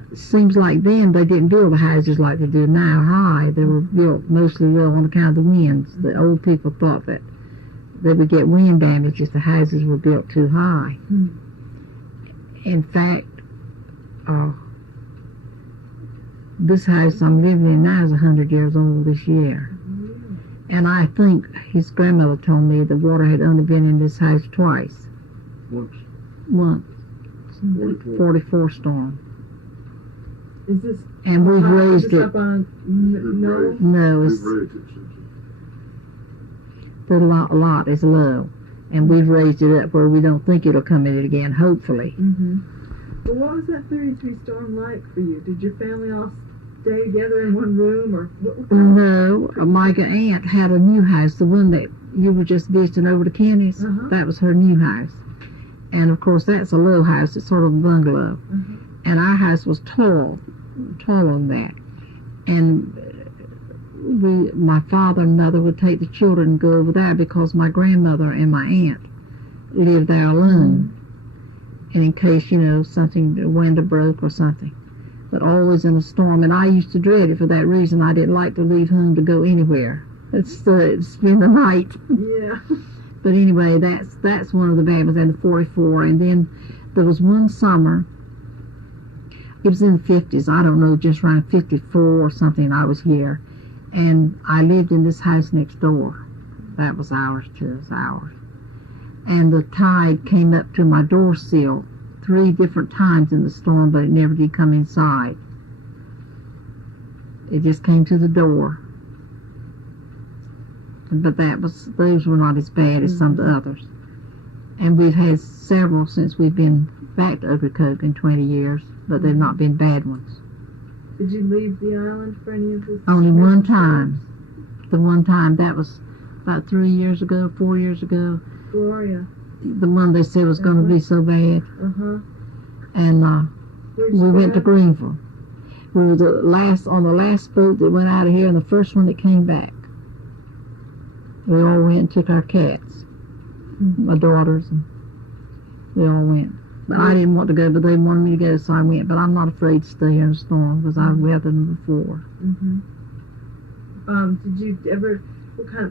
it seems like then they didn't build the houses like they do now high. They were built mostly low on account of the winds. The old people thought that they would get wind damage if the houses were built too high. In fact, this house I'm living in now is 100 years old this year. And I think his grandmother told me the water had only been in this house twice. Once. 44 storm. Is this? And we've raised it. Up on no. No, it's the lot is low, and we've raised it up where we don't think it'll come in it again. Hopefully. Well, what was that 33 storm like for you? Did your family all stay together in one room, or what? No, my aunt had a new house, the one that you were just visiting over to Kenny's. That was her new house, and of course that's a low house. It's sort of a bungalow, and our house was taller than that, and my father and mother would take the children and go over there because my grandmother and my aunt lived there alone, and in case something, the window broke or something. But always in a storm, and I used to dread it for that reason. I didn't like to leave home to go anywhere. Spend the night. Yeah. But anyway, that's one of the bad ones, and the 44. And then there was one summer. It was in the 50s. I don't know, just around 54 or something. I was here, and I lived in this house next door. That was ours too. It was ours. And the tide came up to my door sill 3 different times in the storm, but it never did come inside. It just came to the door. But those were not as bad as some of the others. And we've had several since we've been back to Ocracoke in 20 years, but they've not been bad ones. Did you leave the island for any of this? Only one time. The one time, that was about 3 years ago, 4 years ago. Gloria. The one they said was going to be so bad. And we went to Greenville. We were on the last boat that went out of here, and the first one that came back. We all went and took our cats, my daughters, and we all went. But I didn't want to go, but they wanted me to go, so I went. But I'm not afraid to stay here in a storm because I've weathered them before. Did you ever?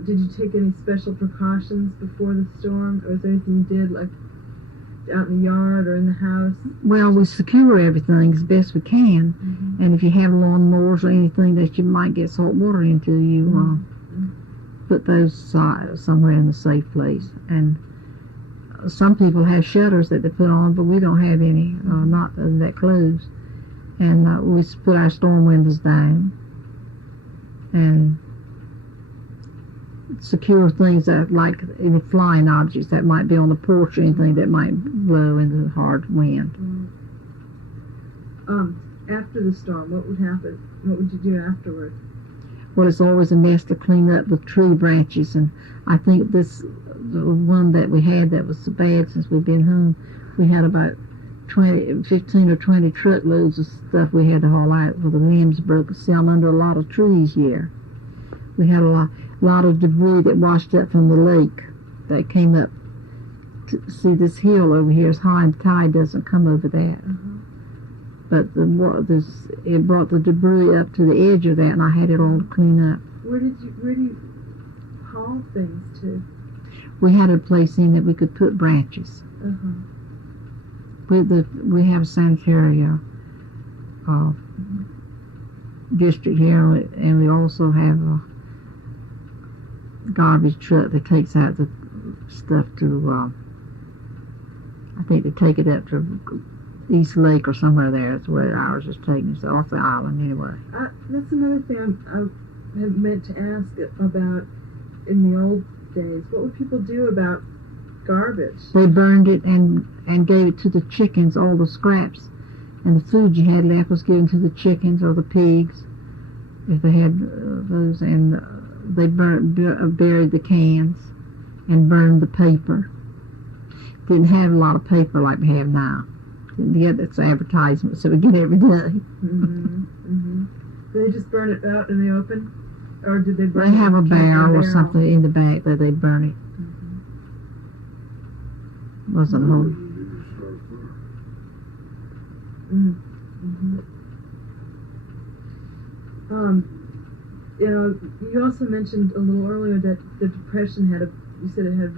Did you take any special precautions before the storm, or was there anything you did, like out in the yard or in the house? Well, we secure everything as best we can, and if you have lawnmowers or anything that you might get salt water into, you put those somewhere in a safe place. And some people have shutters that they put on, but we don't have any, not that close. And we put our storm windows down and secure things that, like any flying objects that might be on the porch or anything that might blow in the hard wind. After the storm, what would happen? What would you do afterward? Well, it's always a mess to clean up the tree branches, and I think the one that we had that was so bad since we've been home, we had about 15 or 20 truckloads of stuff we had to haul out for the limbs broke. See, I'm under a lot of trees here. We had a lot of debris that washed up from the lake that came up. See, this hill over here is high, and the tide doesn't come over that. But it brought the debris up to the edge of that, and I had it all to clean up. Where do you haul things to? We had a place in that we could put branches. We have a sanitary district here, and we also have a garbage truck that takes out the stuff to, I think they take it up to East Lake or somewhere there. That's where ours is taken. So off the island anyway. That's another thing I have meant to ask about in the old days. What would people do about garbage? They burned it and gave it to the chickens, all the scraps. And the food you had left was given to the chickens or the pigs, if they had those. And they buried the cans and burned the paper. Didn't have a lot of paper like we have now. Didn't get its advertisements that we get every day. Did they just burn it out in the open? Or did they burn They have a barrel or something in the back that they burn it. Wasn't a whole... You also mentioned a little earlier that the Depression you said it had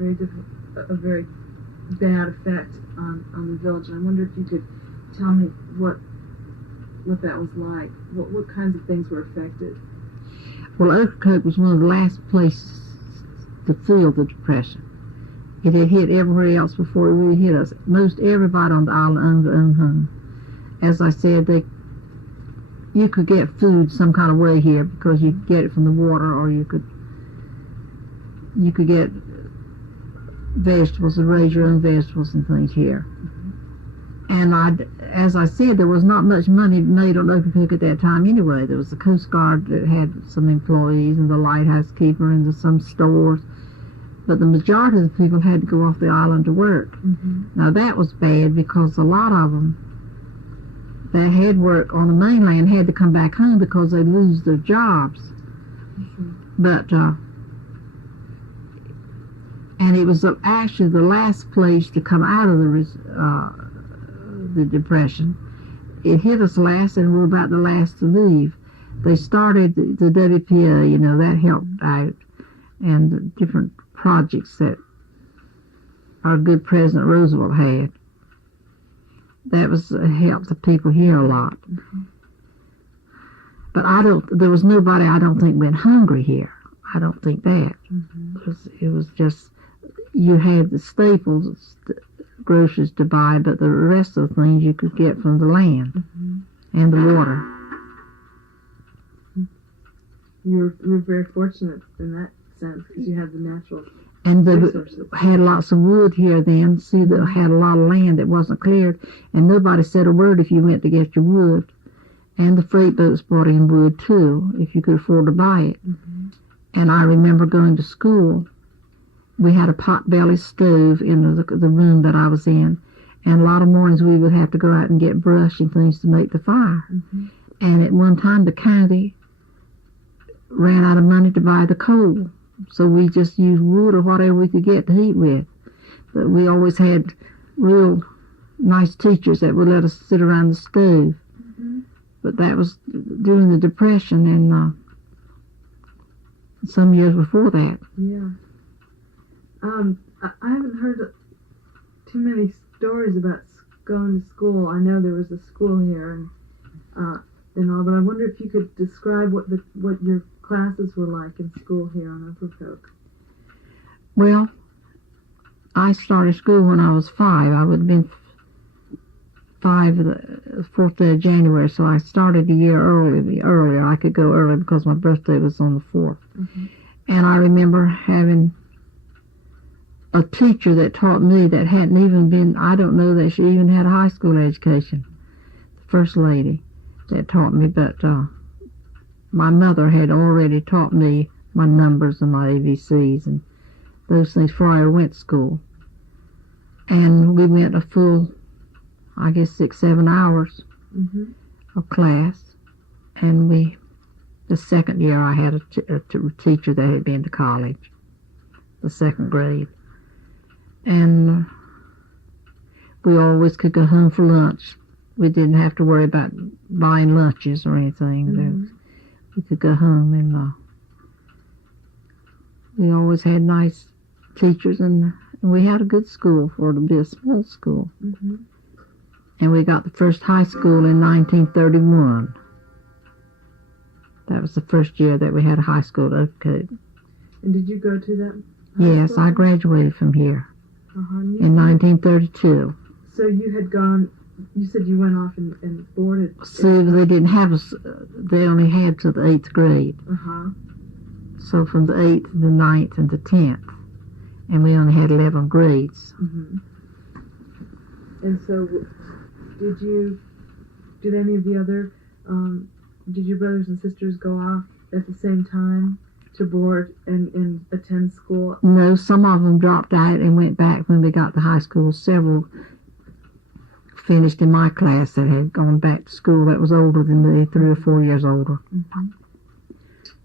a very bad effect on the village. And I wonder if you could tell me what what that was like? What kinds of things were affected? Well, Ocracoke was one of the last places to feel the Depression. It had hit everywhere else before it really hit us. Most everybody on the island owned their own home. As I said, you could get food some kind of way here because you could get it from the water, or you could get vegetables and raise your own vegetables and things here. And as I said, there was not much money made on Ocracoke at that time anyway. There was the Coast Guard that had some employees, and the lighthouse keeper, and some stores. But the majority of the people had to go off the island to work. Now that was bad because a lot of them that had work on the mainland had to come back home because they lose their jobs. But and it was actually the last place to come out of the Depression. It hit us last, and we were about the last to leave. They started the WPA, that helped out, and the different projects that our good President Roosevelt had. That was helped the people here a lot. But there was nobody, I don't think, went hungry here. I don't think that. It was just, you had the staples, groceries to buy, but the rest of the things you could get from the land and the water. You were very fortunate in that sense because you had the natural and they resources. had lots of wood here then. See, they had a lot of land that wasn't cleared, and nobody said a word if you went to get your wood. And the freight boats brought in wood too, if you could afford to buy it. And I remember going to school. We had a pot-belly stove in the room that I was in, and a lot of mornings we would have to go out and get brush and things to make the fire. And at one time the county ran out of money to buy the coal, so we just used wood or whatever we could get to heat with. But we always had real nice teachers that would let us sit around the stove. But that was during the Depression, and some years before that. Yeah. I haven't heard too many stories about going to school. I know there was a school here and all, but I wonder if you could describe what your classes were like in school here on Ocracoke. Well, I started school when I was 5. I would have been 5 the 4th day of January, so I started a year earlier. I could go early because my birthday was on the 4th. And I remember having a teacher that taught me that hadn't even been, I don't know that she even had a high school education. The first lady that taught me, but my mother had already taught me my numbers and my ABCs and those things before I went to school. And we went a full, I guess, 6-7 hours of class. And the second year I had a teacher that had been to college, the 2nd grade. And we always could go home for lunch. We didn't have to worry about buying lunches or anything. We could go home, and we always had nice teachers, and we had a good school for it to be a small school. And we got the first high school in 1931. That was the first year that we had a high school at Ocracoke. And did you go to that? Yes, I graduated from here in 1932. So you had gone, you said you went off and boarded. See, they didn't have us, they only had to the 8th grade. So from the 8th to the 9th and the 10th. And we only had 11 grades. And so did any of the other, did your brothers and sisters go off at the same time to board and attend school? No, some of them dropped out and went back when we got to high school. Several finished in my class that had gone back to school that was older than me, 3 or 4 years older.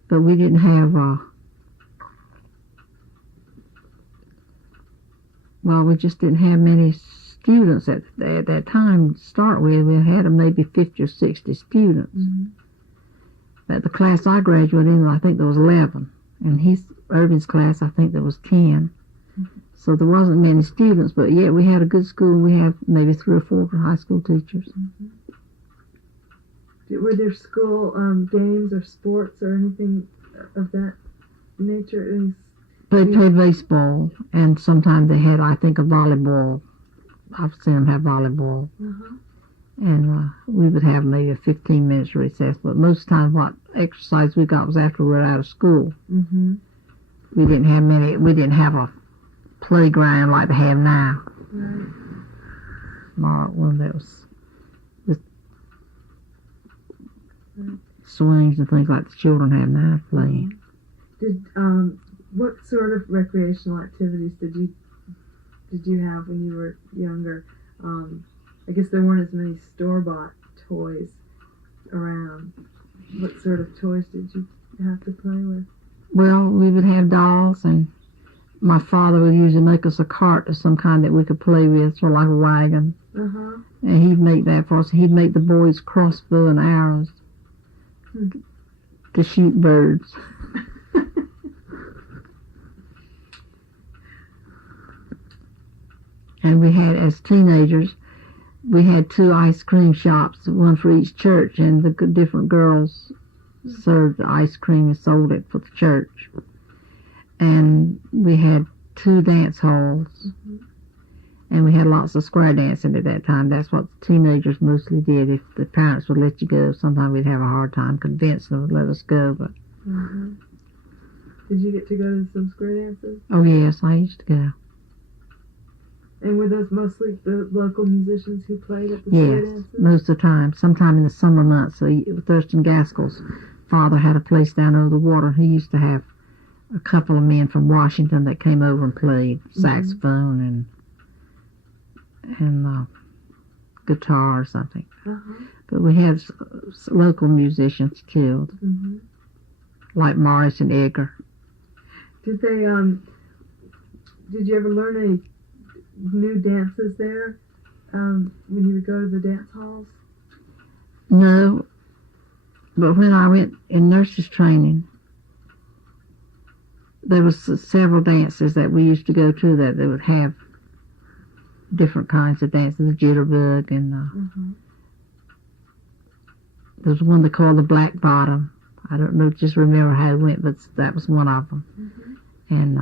But we didn't have, we just didn't have many students at that time to start with. We had maybe 50 or 60 students. At the class I graduated in, I think there was 11. And Irving's class, I think there was 10. So there wasn't many students, but yet we had a good school. We had maybe 3 or 4 high school teachers. Were there school games or sports or anything of that nature? They played baseball, and sometimes they had, I think, a volleyball. I've seen them have volleyball. Uh-huh. And we would have maybe a 15 minutes recess, but most times what exercise we got was after we were out of school. Mm-hmm. We didn't have a playground like they have now. Right. Small one that was just swings and things like the children have now playing. Did what sort of recreational activities did you have when you were younger? I guess there weren't as many store-bought toys around. What sort of toys did you have to play with? Well, we would have dolls, and my father would usually make us a cart of some kind that we could play with, sort of like a wagon. Uh-huh. And he'd make that for us. He'd make the boys crossbow and arrows to shoot birds. And we had, as teenagers, we had 2 ice cream shops, one for each church, and the different girls served the ice cream and sold it for the church. And we had 2 dance halls, and we had lots of square dancing at that time. That's what the teenagers mostly did. If the parents would let you go, sometimes we'd have a hard time convincing them to let us go. But Did you get to go to some square dances? oh yes, I used to go. And were those mostly the local musicians who played at the square Yes, dances? most of the time. Sometime in the summer months, Thurston Gaskell's father had a place down over the water. He used to have a couple of men from Washington that came over and played saxophone and guitar or something. Uh-huh. But we had local musicians too, like Morris and Edgar. Did they did you ever learn any new dances there when you would go to the dance halls? No, but when I went in nurses training, there was several dances that we used to go to that they would have different kinds of dances, the jitterbug, and there was one they called the black bottom. I don't know, just remember how it went, but that was one of them. And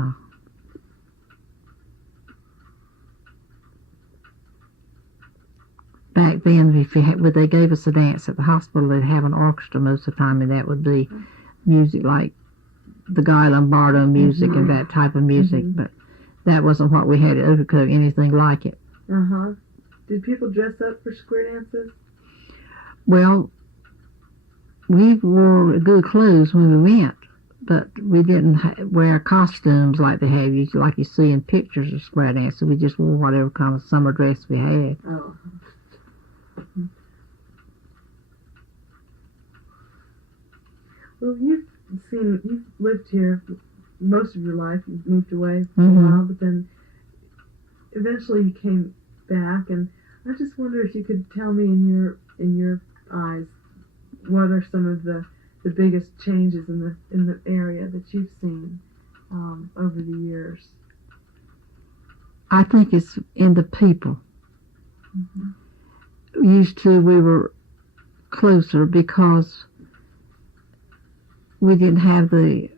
back then, if they gave us a dance at the hospital, they'd have an orchestra most of the time, and that would be music like the Guy Lombardo music and that type of music. But that wasn't what we had at Ocracoke, anything like it. Did people dress up for square dances? Well, we wore good clothes when we went, but we didn't wear costumes like they have, like you see in pictures of square dancers. We just wore whatever kind of summer dress we had. Oh. Well, you've lived here most of your life. You've moved away for a while, but then eventually you came back, and I just wonder if you could tell me in your eyes, what are some of the biggest changes in the area that you've seen over the years? I think it's in the people. Used to, we were closer because we didn't have the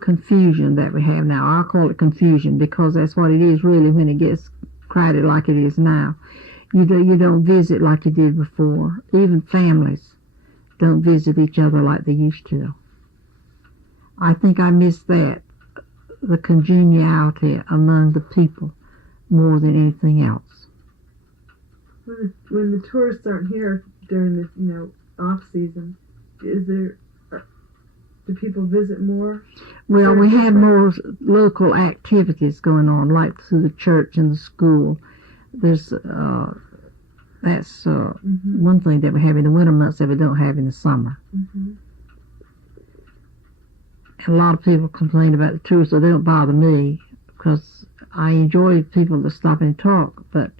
confusion that we have now. I'll call it confusion because that's what it is really when it gets crowded like it is now. You don't visit like you did before. Even families don't visit each other like they used to. I think I miss that, the congeniality among the people more than anything else. When the tourists aren't here during the off season, do people visit more? Well, we have more local activities going on, like through the church and the school. There's that's one thing that we have in the winter months that we don't have in the summer. And a lot of people complain about the tourists, so they don't bother me because I enjoy people that stop and talk. But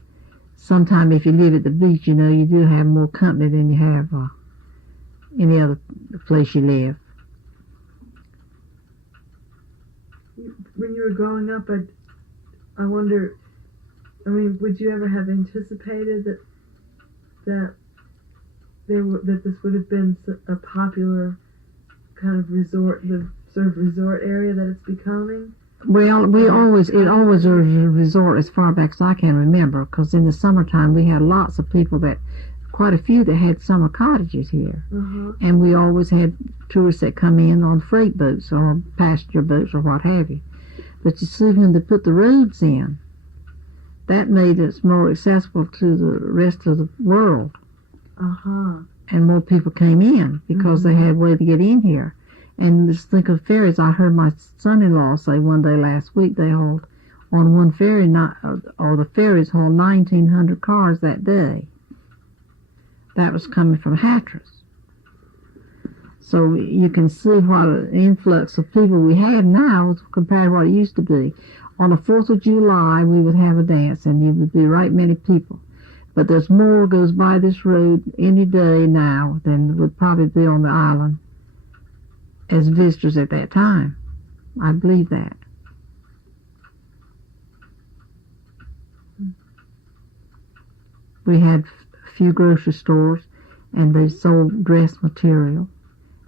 sometimes if you live at the beach, you do have more company than you have any other place you live. When you were growing up, I wonder, would you ever have anticipated that that this would have been a popular kind of resort, the sort of resort area that it's becoming? Well, it always was a resort as far back as I can remember, because in the summertime we had lots of people quite a few that had summer cottages here. Uh-huh. And we always had tourists that come in on freight boats or passenger boats or what have you. But you see, when they put the roads in, that made it more accessible to the rest of the world. Uh-huh. And more people came in because they had a way to get in here. And just think of ferries. I heard my son-in-law say one day last week they hauled on one ferry, or the ferries hauled 1,900 cars that day. That was coming from Hatteras. So you can see what an influx of people we have now compared to what it used to be. On the 4th of July, we would have a dance, and there would be right many people. But there's more goes by this road any day now than would probably be on the island as visitors at that time. I believe that. We had a few grocery stores, and they sold dress material,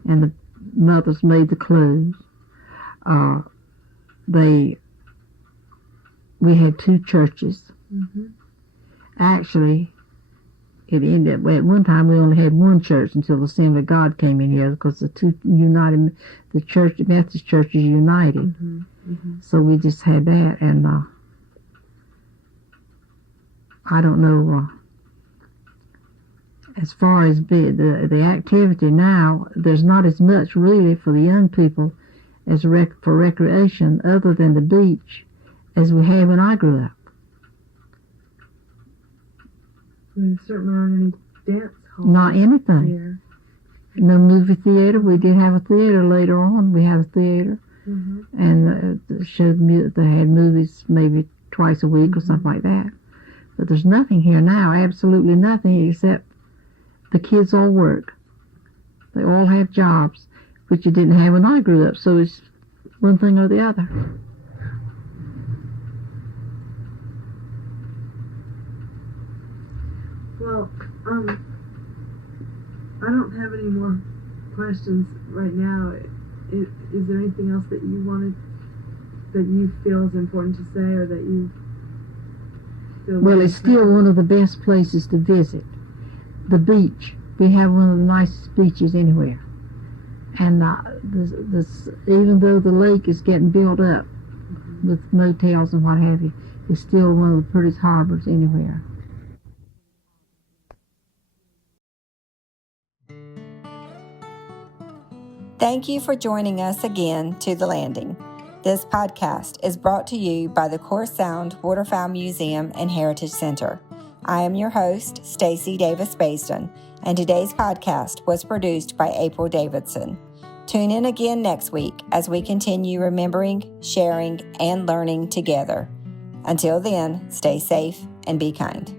and the mothers made the clothes. We had 2 churches. Mm-hmm. Actually, it ended up, at one time we only had 1 church until the Assembly of God came in here, because the Methodist church is united. Mm-hmm. Mm-hmm. So we just had that, and I don't know, as far as the activity now, there's not as much really for the young people as for recreation other than the beach as we had when I grew up. There certainly aren't any dance halls. Not anything. Here. No movie theater. We did have a theater later on. We had a theater, Mm-hmm. and they had movies maybe twice a week or something like that. But there's nothing here now, absolutely nothing, except the kids all work. They all have jobs, which you didn't have when I grew up, so it's one thing or the other. Well, I don't have any more questions right now. Is there anything else that you feel is important to say, or that you feel? Well, it's still one of the best places to visit. The beach. We have one of the nicest beaches anywhere. And even though the lake is getting built up with motels and what have you, it's still one of the prettiest harbors anywhere. Thank you for joining us again to The Landing. This podcast is brought to you by the Coarse Sound Waterfowl Museum and Heritage Center. I am your host, Stacy Davis Baston, and today's podcast was produced by April Davidson. Tune in again next week as we continue remembering, sharing, and learning together. Until then, stay safe and be kind.